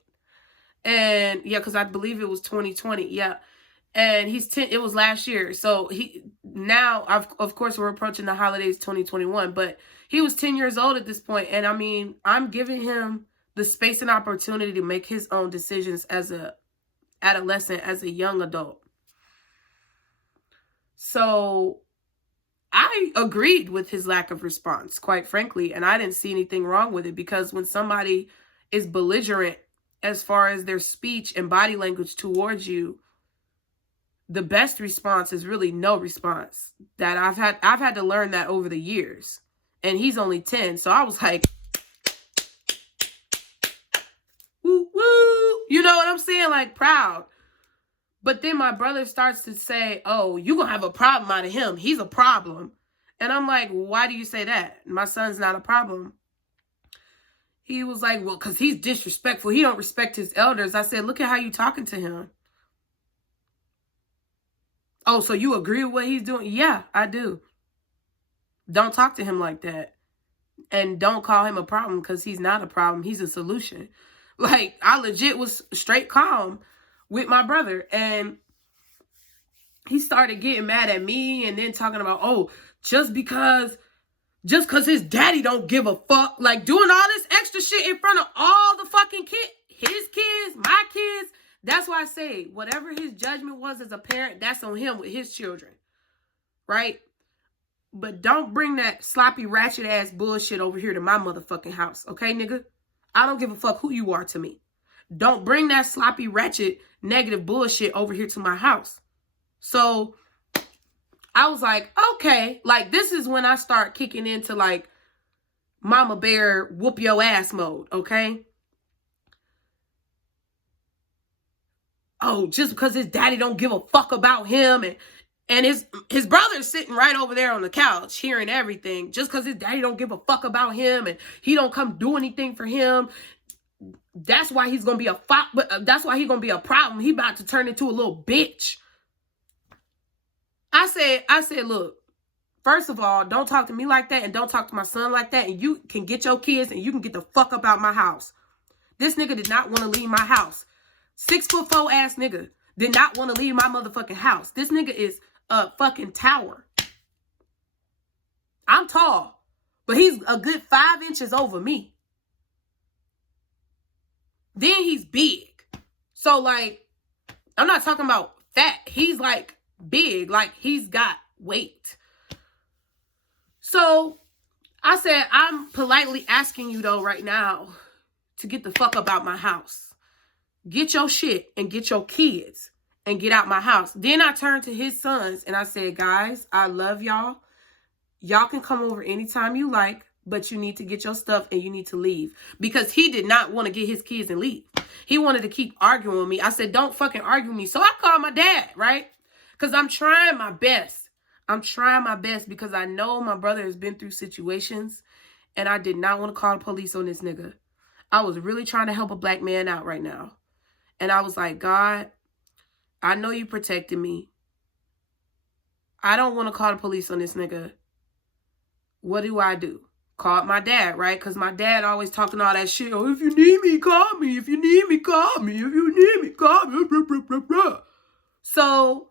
And yeah, because I believe it was 2020. Yeah. And he's 10, it was last year. So now, of course, we're approaching the holidays 2021, but he was 10 years old at this point. And I mean, I'm giving him the space and opportunity to make his own decisions as a adolescent, as a young adult. So I agreed with his lack of response, quite frankly, and I didn't see anything wrong with it, because when somebody is belligerent as far as their speech and body language towards you, the best response is really no response. That I've had to learn that over the years. And he's only 10, so I was like, woo woo, you know what I'm saying? Like, proud. But then my brother starts to say, oh, you gonna have a problem out of him. He's a problem. And I'm like, why do you say that? My son's not a problem. He was like, well, because he's disrespectful. He don't respect his elders. I said, look at how you talking to him. Oh, so you agree with what he's doing? Yeah, I do. Don't talk to him like that. And don't call him a problem, because he's not a problem. He's a solution. Like, I legit was straight calm with my brother. And he started getting mad at me and then talking about, oh, just because his daddy don't give a fuck. Like, doing all this extra shit in front of all the fucking kids. His kids, my kids. That's why I say, whatever his judgment was as a parent, that's on him with his children. Right? But don't bring that sloppy, ratchet ass bullshit over here to my motherfucking house. Okay, nigga? I don't give a fuck who you are to me. Don't bring that sloppy, ratchet, negative bullshit over here to my house. So I was like, okay. Like, this is when I start kicking into, like, mama bear whoop your ass mode. Okay? Oh, just because his daddy don't give a fuck about him, and his brother's sitting right over there on the couch hearing everything. Just because his daddy don't give a fuck about him and he don't come do anything for him, that's why he's gonna be that's why he's gonna be a problem. He about to turn into a little bitch. I said, look, first of all, don't talk to me like that, and don't talk to my son like that, and you can get your kids and you can get the fuck up out my house. This nigga did not want to leave my house. 6'4" ass nigga did not want to leave my motherfucking house. This nigga is a fucking tower. I'm tall, but he's a good 5 inches over me. Then he's big. So, like, I'm not talking about fat. He's, like, big. Like, he's got weight. So, I said, I'm politely asking you, though, right now, to get the fuck up out my house. Get your shit and get your kids and get out my house. Then I turned to his sons and I said, guys, I love y'all. Y'all can come over anytime you like, but you need to get your stuff and you need to leave. Because he did not want to get his kids and leave. He wanted to keep arguing with me. I said, don't fucking argue with me. So I called my dad, right? Because I'm trying my best. I'm trying my best because I know my brother has been through situations and I did not want to call the police on this nigga. I was really trying to help a black man out right now. And I was like, God, I know you protected me. I don't want to call the police on this nigga. What do I do? Called my dad, right? Because my dad always talking all that shit. Oh, if you need me, call me. If you need me, call me. If you need me, call me. So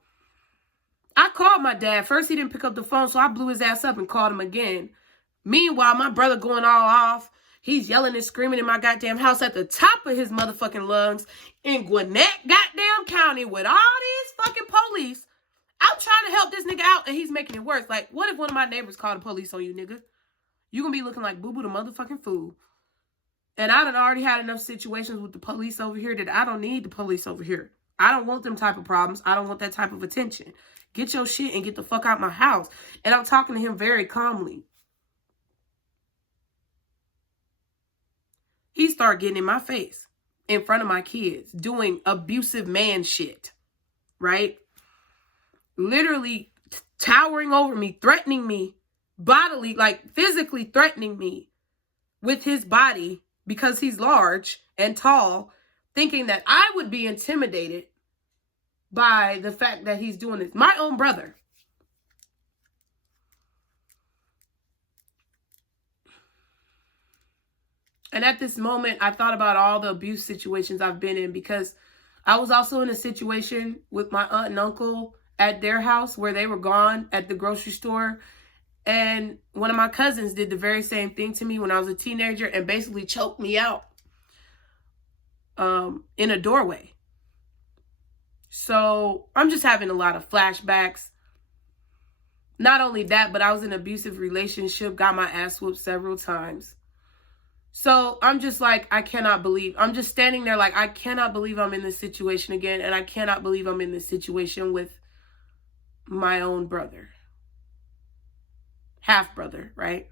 I called my dad. First, he didn't pick up the phone, so I blew his ass up and called him again. Meanwhile, my brother going all off. He's yelling and screaming in my goddamn house at the top of his motherfucking lungs in Gwinnett goddamn county with all these fucking police. I'm trying to help this nigga out and he's making it worse. Like, what if one of my neighbors called the police on you, nigga? You gonna be looking like Boo Boo the motherfucking fool. And I done already had enough situations with the police over here that I don't need the police over here. I don't want them type of problems. I don't want that type of attention. Get your shit and get the fuck out my house. And I'm talking to him very calmly. He started getting in my face in front of my kids, doing abusive man shit, right? Literally towering over me, threatening me, bodily, like physically threatening me with his body because he's large and tall, thinking that I would be intimidated by the fact that he's doing this. My own brother. And at this moment, I thought about all the abuse situations I've been in because I was also in a situation with my aunt and uncle at their house where they were gone at the grocery store. And one of my cousins did the very same thing to me when I was a teenager and basically choked me out in a doorway. So I'm just having a lot of flashbacks. Not only that, but I was in an abusive relationship, got my ass whooped several times. So I'm just like, I cannot believe, I'm just standing there like, I cannot believe I'm in this situation again. And I cannot believe I'm in this situation with my own brother. Half brother, right?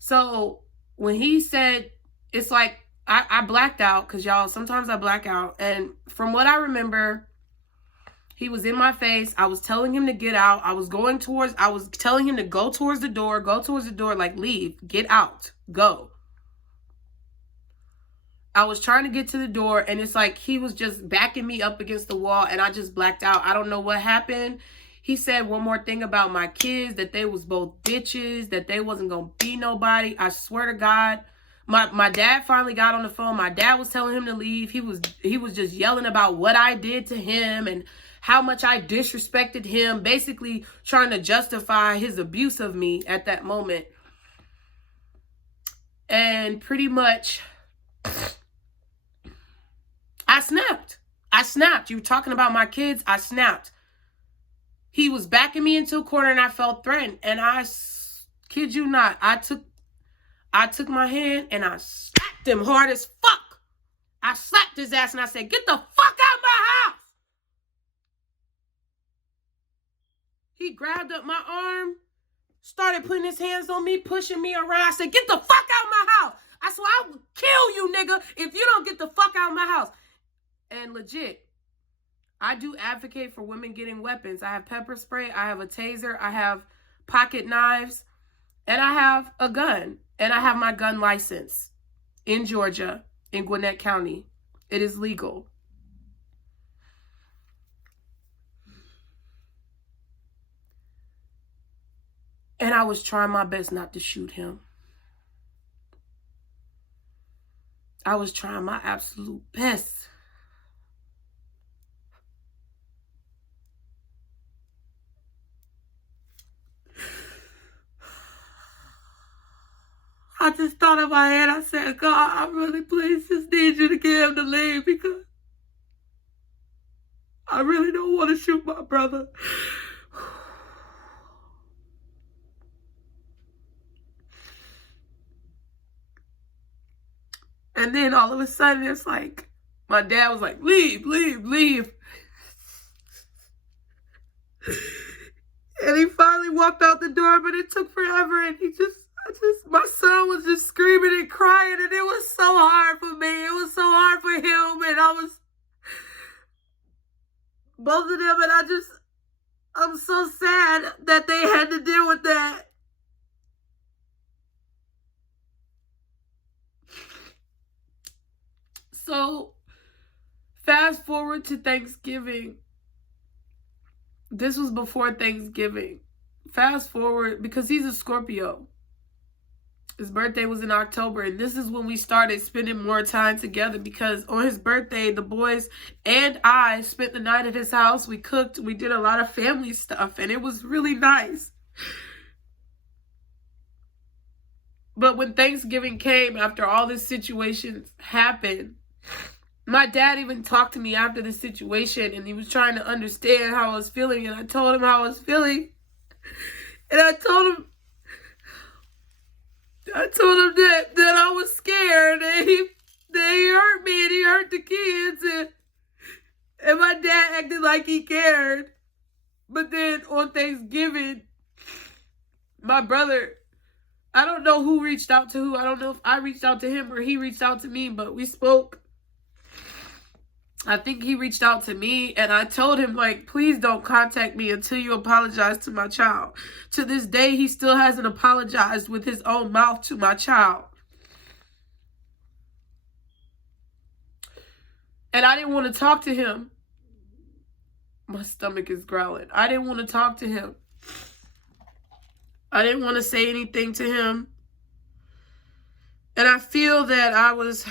So when he said, it's like, I blacked out because y'all, sometimes I black out. And from what I remember, he was in my face. I was telling him to get out. I was telling him to go towards the door, like leave, get out, go. I was trying to get to the door and it's like he was just backing me up against the wall and I just blacked out. I don't know what happened. He said one more thing about my kids, that they was both bitches, that they wasn't going to be nobody. I swear to God. My dad finally got on the phone. My dad was telling him to leave. He was just yelling about what I did to him and how much I disrespected him, basically trying to justify his abuse of me at that moment. And pretty much I snapped. You were talking about my kids. I snapped. He was backing me into a corner and I felt threatened. And I kid you not, I took my hand and I slapped him hard as fuck. I slapped his ass and I said, get the fuck out my house. He grabbed up my arm, started putting his hands on me, pushing me around. I said, get the fuck out my house. I swear I will kill you, nigga, if you don't get the fuck out of my house. And legit, I do advocate for women getting weapons. I have pepper spray, I have a taser, I have pocket knives, and I have a gun. And I have my gun license in Georgia, in Gwinnett County. It is legal. And I was trying my best not to shoot him. I was trying my absolute best. I just thought in my head, I said, God, I really please just need you to get him to leave because I really don't want to shoot my brother. And then all of a sudden, it's like, my dad was like, leave, leave, leave. And he finally walked out the door, but it took forever. And my son was just screaming and crying. And it was so hard for me. It was so hard for him. And both of them. And I'm so sad that they had to deal with that. So, fast forward to Thanksgiving. This was before Thanksgiving. Fast forward, because he's a Scorpio. His birthday was in October, and this is when we started spending more time together, because on his birthday, the boys and I spent the night at his house. We cooked, we did a lot of family stuff, and it was really nice. But when Thanksgiving came, after all these situations happened, my dad even talked to me after the situation, and he was trying to understand how I was feeling, and I told him how I was feeling. And I told him that I was scared, and he hurt me, and he hurt the kids, and my dad acted like he cared. But then on Thanksgiving, my brother, I don't know who reached out to who. I don't know if I reached out to him or he reached out to me, but we spoke. I think he reached out to me, and I told him, like, please don't contact me until you apologize to my child. To this day, he still hasn't apologized with his own mouth to my child. And I didn't want to talk to him. My stomach is growling. I didn't want to talk to him. I didn't want to say anything to him. And I feel that I was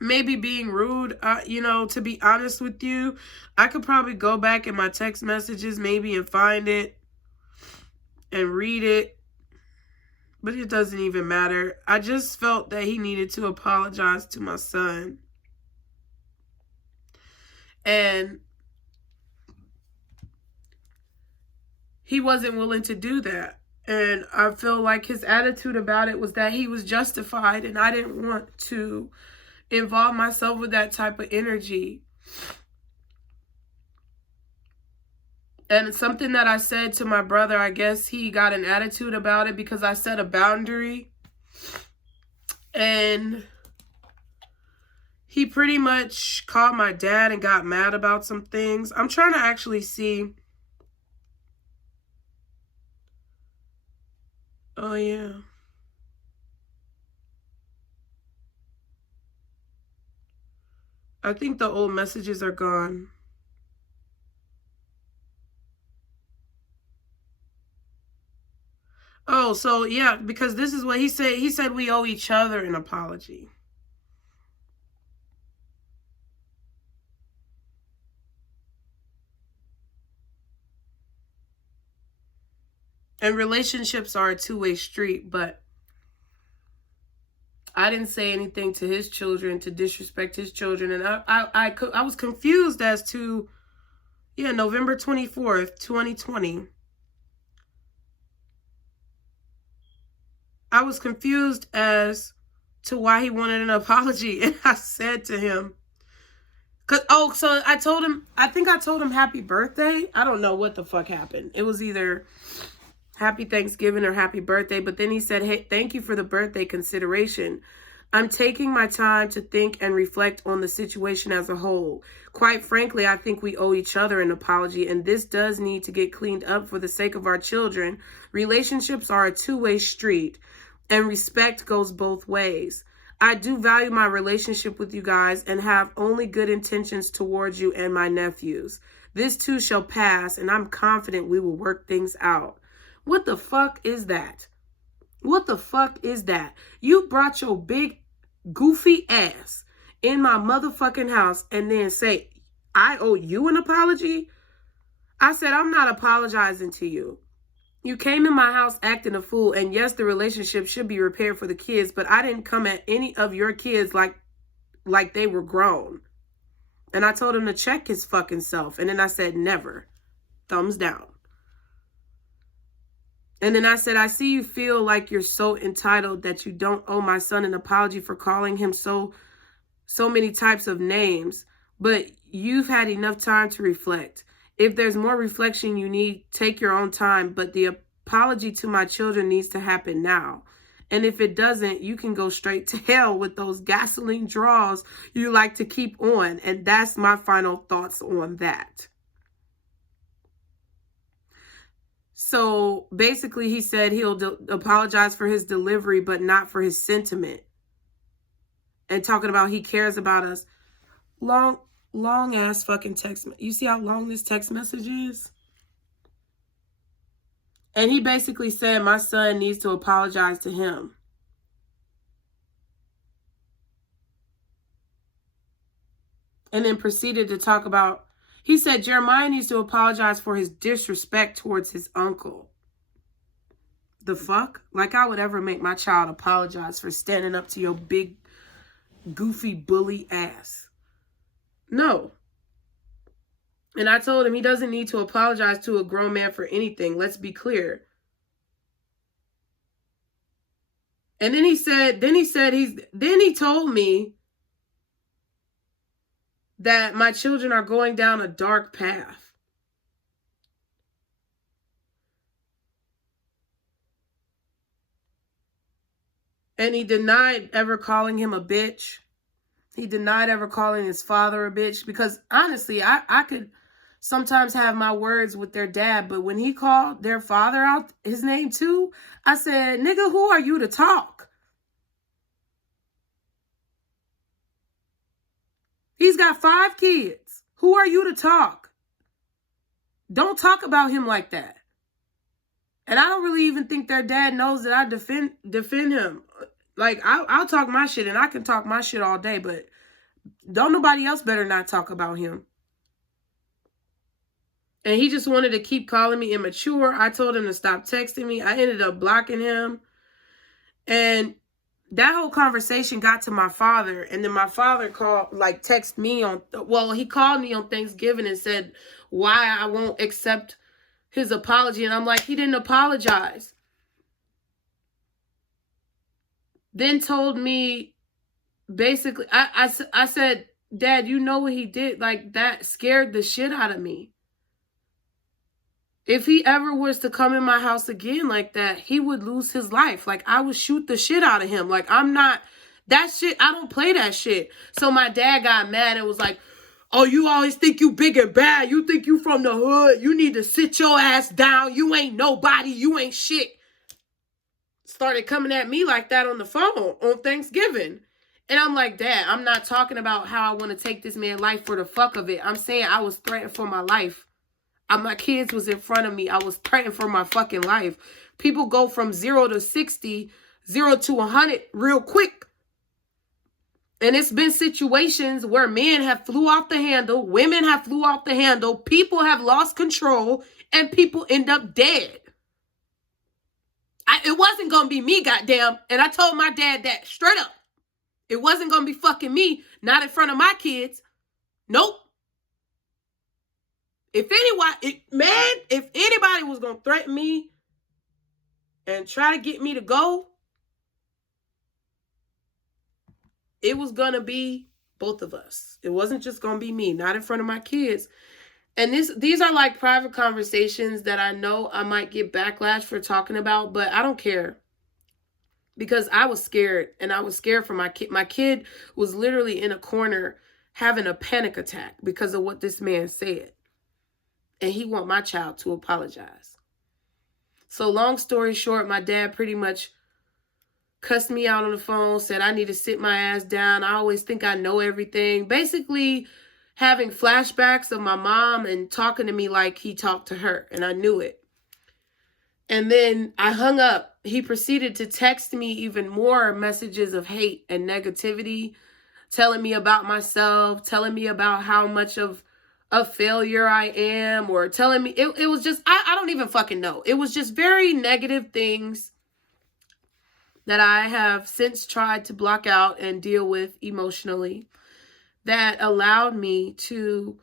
maybe being rude, to be honest with you. I could probably go back in my text messages maybe and find it and read it, but it doesn't even matter. I just felt that he needed to apologize to my son. And he wasn't willing to do that. And I feel like his attitude about it was that he was justified, and I didn't want to involve myself with that type of energy. And it's something that I said to my brother. I guess he got an attitude about it because I set a boundary. And he pretty much called my dad and got mad about some things. I'm trying to actually see. Oh, yeah. I think the old messages are gone. Oh, so yeah, because this is what he said. He said we owe each other an apology. And relationships are a two-way street, but I didn't say anything to his children to disrespect his children. And I was confused as to, November 24th, 2020. I was confused as to why he wanted an apology. And I said to him, so I told him, I think I told him happy birthday. I don't know what the fuck happened. It was either happy Thanksgiving or happy birthday. But then he said, hey, thank you for the birthday consideration. I'm taking my time to think and reflect on the situation as a whole. Quite frankly, I think we owe each other an apology, and this does need to get cleaned up for the sake of our children. Relationships are a two-way street, and respect goes both ways. I do value my relationship with you guys and have only good intentions towards you and my nephews. This too shall pass, and I'm confident we will work things out. What the fuck is that? What the fuck is that? You brought your big goofy ass in my motherfucking house and then say, I owe you an apology? I said, I'm not apologizing to you. You came in my house acting a fool, and yes, the relationship should be repaired for the kids, but I didn't come at any of your kids like they were grown. And I told him to check his fucking self. And then I said, never. Thumbs down. And then I said, I see you feel like you're so entitled that you don't owe my son an apology for calling him so many types of names, but you've had enough time to reflect. If there's more reflection you need, take your own time, but the apology to my children needs to happen now. And if it doesn't, you can go straight to hell with those gasoline draws you like to keep on. And that's my final thoughts on that. So basically he said he'll apologize for his delivery, but not for his sentiment. And talking about he cares about us. Long ass fucking text. You see how long this text message is? And he basically said my son needs to apologize to him. And then proceeded to talk about, he said Jeremiah needs to apologize for his disrespect towards his uncle. The fuck? Like I would ever make my child apologize for standing up to your big, goofy, bully ass. No. And I told him he doesn't need to apologize to a grown man for anything. Let's be clear. And then he told me that my children are going down a dark path. And he denied ever calling him a bitch. He denied ever calling his father a bitch. Because honestly, I could sometimes have my words with their dad. But when he called their father out his name too, I said, nigga, who are you to talk? He's got 5 kids. Who are you to talk? Don't talk about him like that. And I don't really even think their dad knows that I defend him. Like, I'll talk my shit, and I can talk my shit all day, but don't nobody else better not talk about him. And he just wanted to keep calling me immature. I told him to stop texting me. I ended up blocking him. And that whole conversation got to my father. And then my father texted me he called me on Thanksgiving and said why I won't accept his apology. And I'm like, he didn't apologize. Then told me, basically, I said, Dad, you know what he did? Like, that scared the shit out of me. If he ever was to come in my house again like that, he would lose his life. Like, I would shoot the shit out of him. Like, I'm not, that shit, I don't play that shit. So my dad got mad and was like, oh, you always think you big and bad. You think you from the hood. You need to sit your ass down. You ain't nobody. You ain't shit. Started coming at me like that on the phone on Thanksgiving. And I'm like, Dad, I'm not talking about how I want to take this man's life for the fuck of it. I'm saying I was threatened for my life. My kids was in front of me. I was threatened for my fucking life. People go from 0 to 60, 0 to 100 real quick. And it's been situations where men have flew off the handle, women have flew off the handle, people have lost control, and people end up dead. It wasn't going to be me, goddamn. And I told my dad that straight up. It wasn't going to be fucking me, not in front of my kids. Nope. If anybody was going to threaten me and try to get me to go, it was going to be both of us. It wasn't just going to be me, not in front of my kids. And these are like private conversations that I know I might get backlash for talking about, but I don't care. Because I was scared, and I was scared for my kid. My kid was literally in a corner having a panic attack because of what this man said. And he want my child to apologize. So long story short, my dad pretty much cussed me out on the phone, said I need to sit my ass down. I always think I know everything. Basically having flashbacks of my mom and talking to me like he talked to her, and I knew it. And then I hung up. He proceeded to text me even more messages of hate and negativity, telling me about myself, telling me about how much of a failure I am, or telling me, it was just, I don't even fucking know. It was just very negative things that I have since tried to block out and deal with emotionally that allowed me to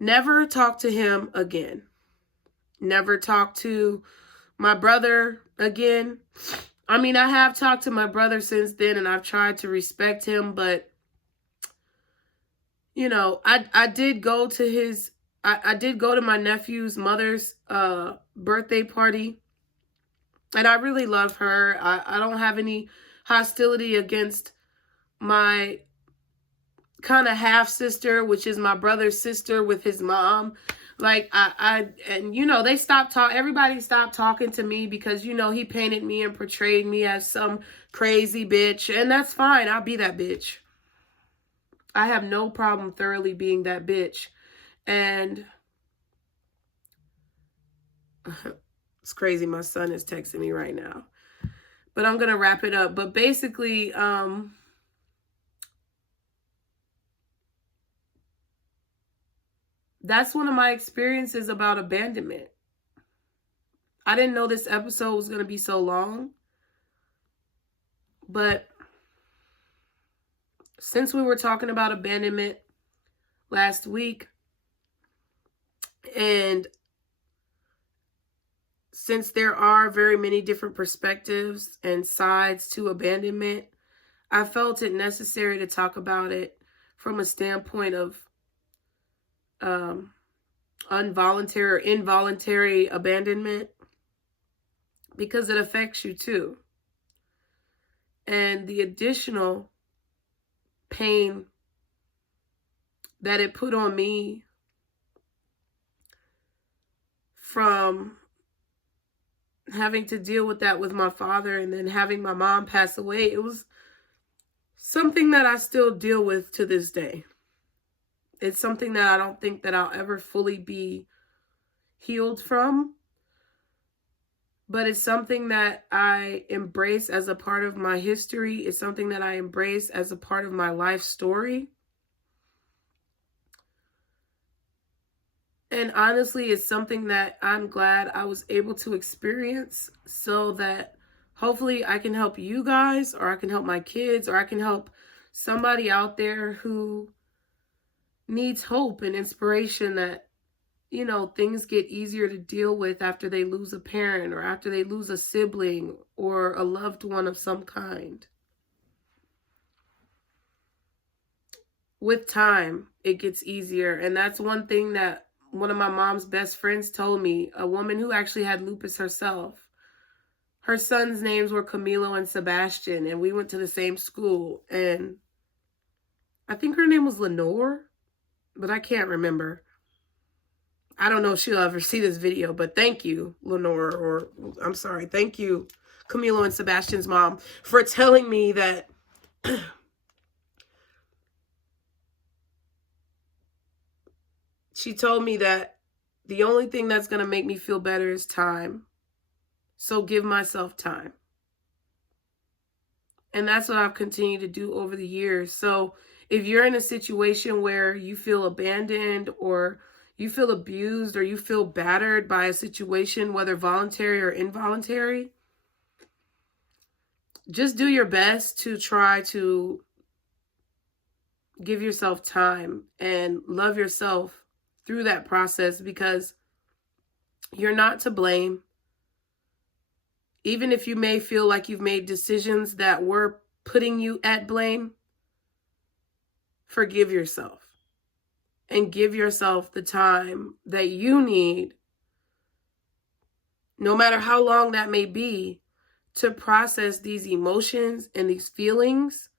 never talk to him again. Never talk to my brother again. I mean, I have talked to my brother since then, and I've tried to respect him, but, you know, I did go to his I did go to my nephew's mother's birthday party, and I really love her. I don't have any hostility against my kind of half sister, which is my brother's sister with his mom. Like and you know, everybody stopped talking to me because, you know, he painted me and portrayed me as some crazy bitch, and that's fine. I'll be that bitch. I have no problem thoroughly being that bitch. And it's crazy. My son is texting me right now, but I'm going to wrap it up. But basically, that's one of my experiences about abandonment. I didn't know this episode was going to be so long, but since we were talking about abandonment last week, and since there are very many different perspectives and sides to abandonment, I felt it necessary to talk about it from a standpoint of involuntary or involuntary abandonment, because it affects you too. And the additional pain that it put on me from having to deal with that with my father and then having my mom pass away, it was something that I still deal with to this day. It's something that I don't think that I'll ever fully be healed from, but it's something that I embrace as a part of my history. It's something that I embrace as a part of my life story. And honestly, it's something that I'm glad I was able to experience, so that hopefully I can help you guys, or I can help my kids, or I can help somebody out there who needs hope and inspiration that, you know, things get easier to deal with after they lose a parent, or after they lose a sibling or a loved one of some kind. With time, it gets easier. And that's one thing that one of my mom's best friends told me, a woman who actually had lupus herself. Her sons' names were Camilo and Sebastian, and we went to the same school. And I think her name was Lenore, but I can't remember. I don't know if she'll ever see this video, but thank you, Lenore, or I'm sorry, thank you, Camilo and Sebastian's mom, for telling me that she told me that the only thing that's going to make me feel better is time. So give myself time. And that's what I've continued to do over the years. So if you're in a situation where you feel abandoned, or you feel abused, or you feel battered by a situation, whether voluntary or involuntary, just do your best to try to give yourself time and love yourself through that process, because you're not to blame. Even if you may feel like you've made decisions that were putting you at blame, forgive yourself and give yourself the time that you need, no matter how long that may be, to process these emotions and these feelings.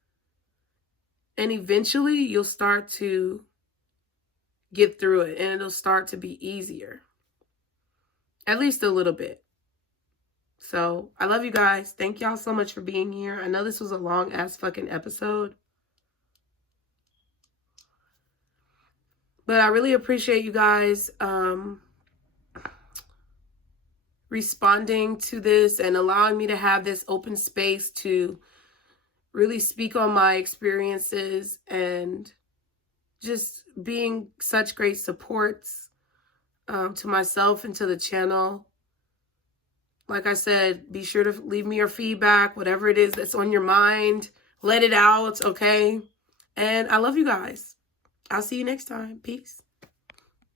And eventually you'll start to get through it, and it'll start to be easier, at least a little bit. So I love you guys. Thank y'all so much for being here. I know this was a long ass fucking episode, but I really appreciate you guys responding to this and allowing me to have this open space to really speak on my experiences, and just being such great supports to myself and to the channel. Like I said, be sure to leave me your feedback, whatever it is that's on your mind. Let it out, okay? And I love you guys. I'll see you next time. Peace.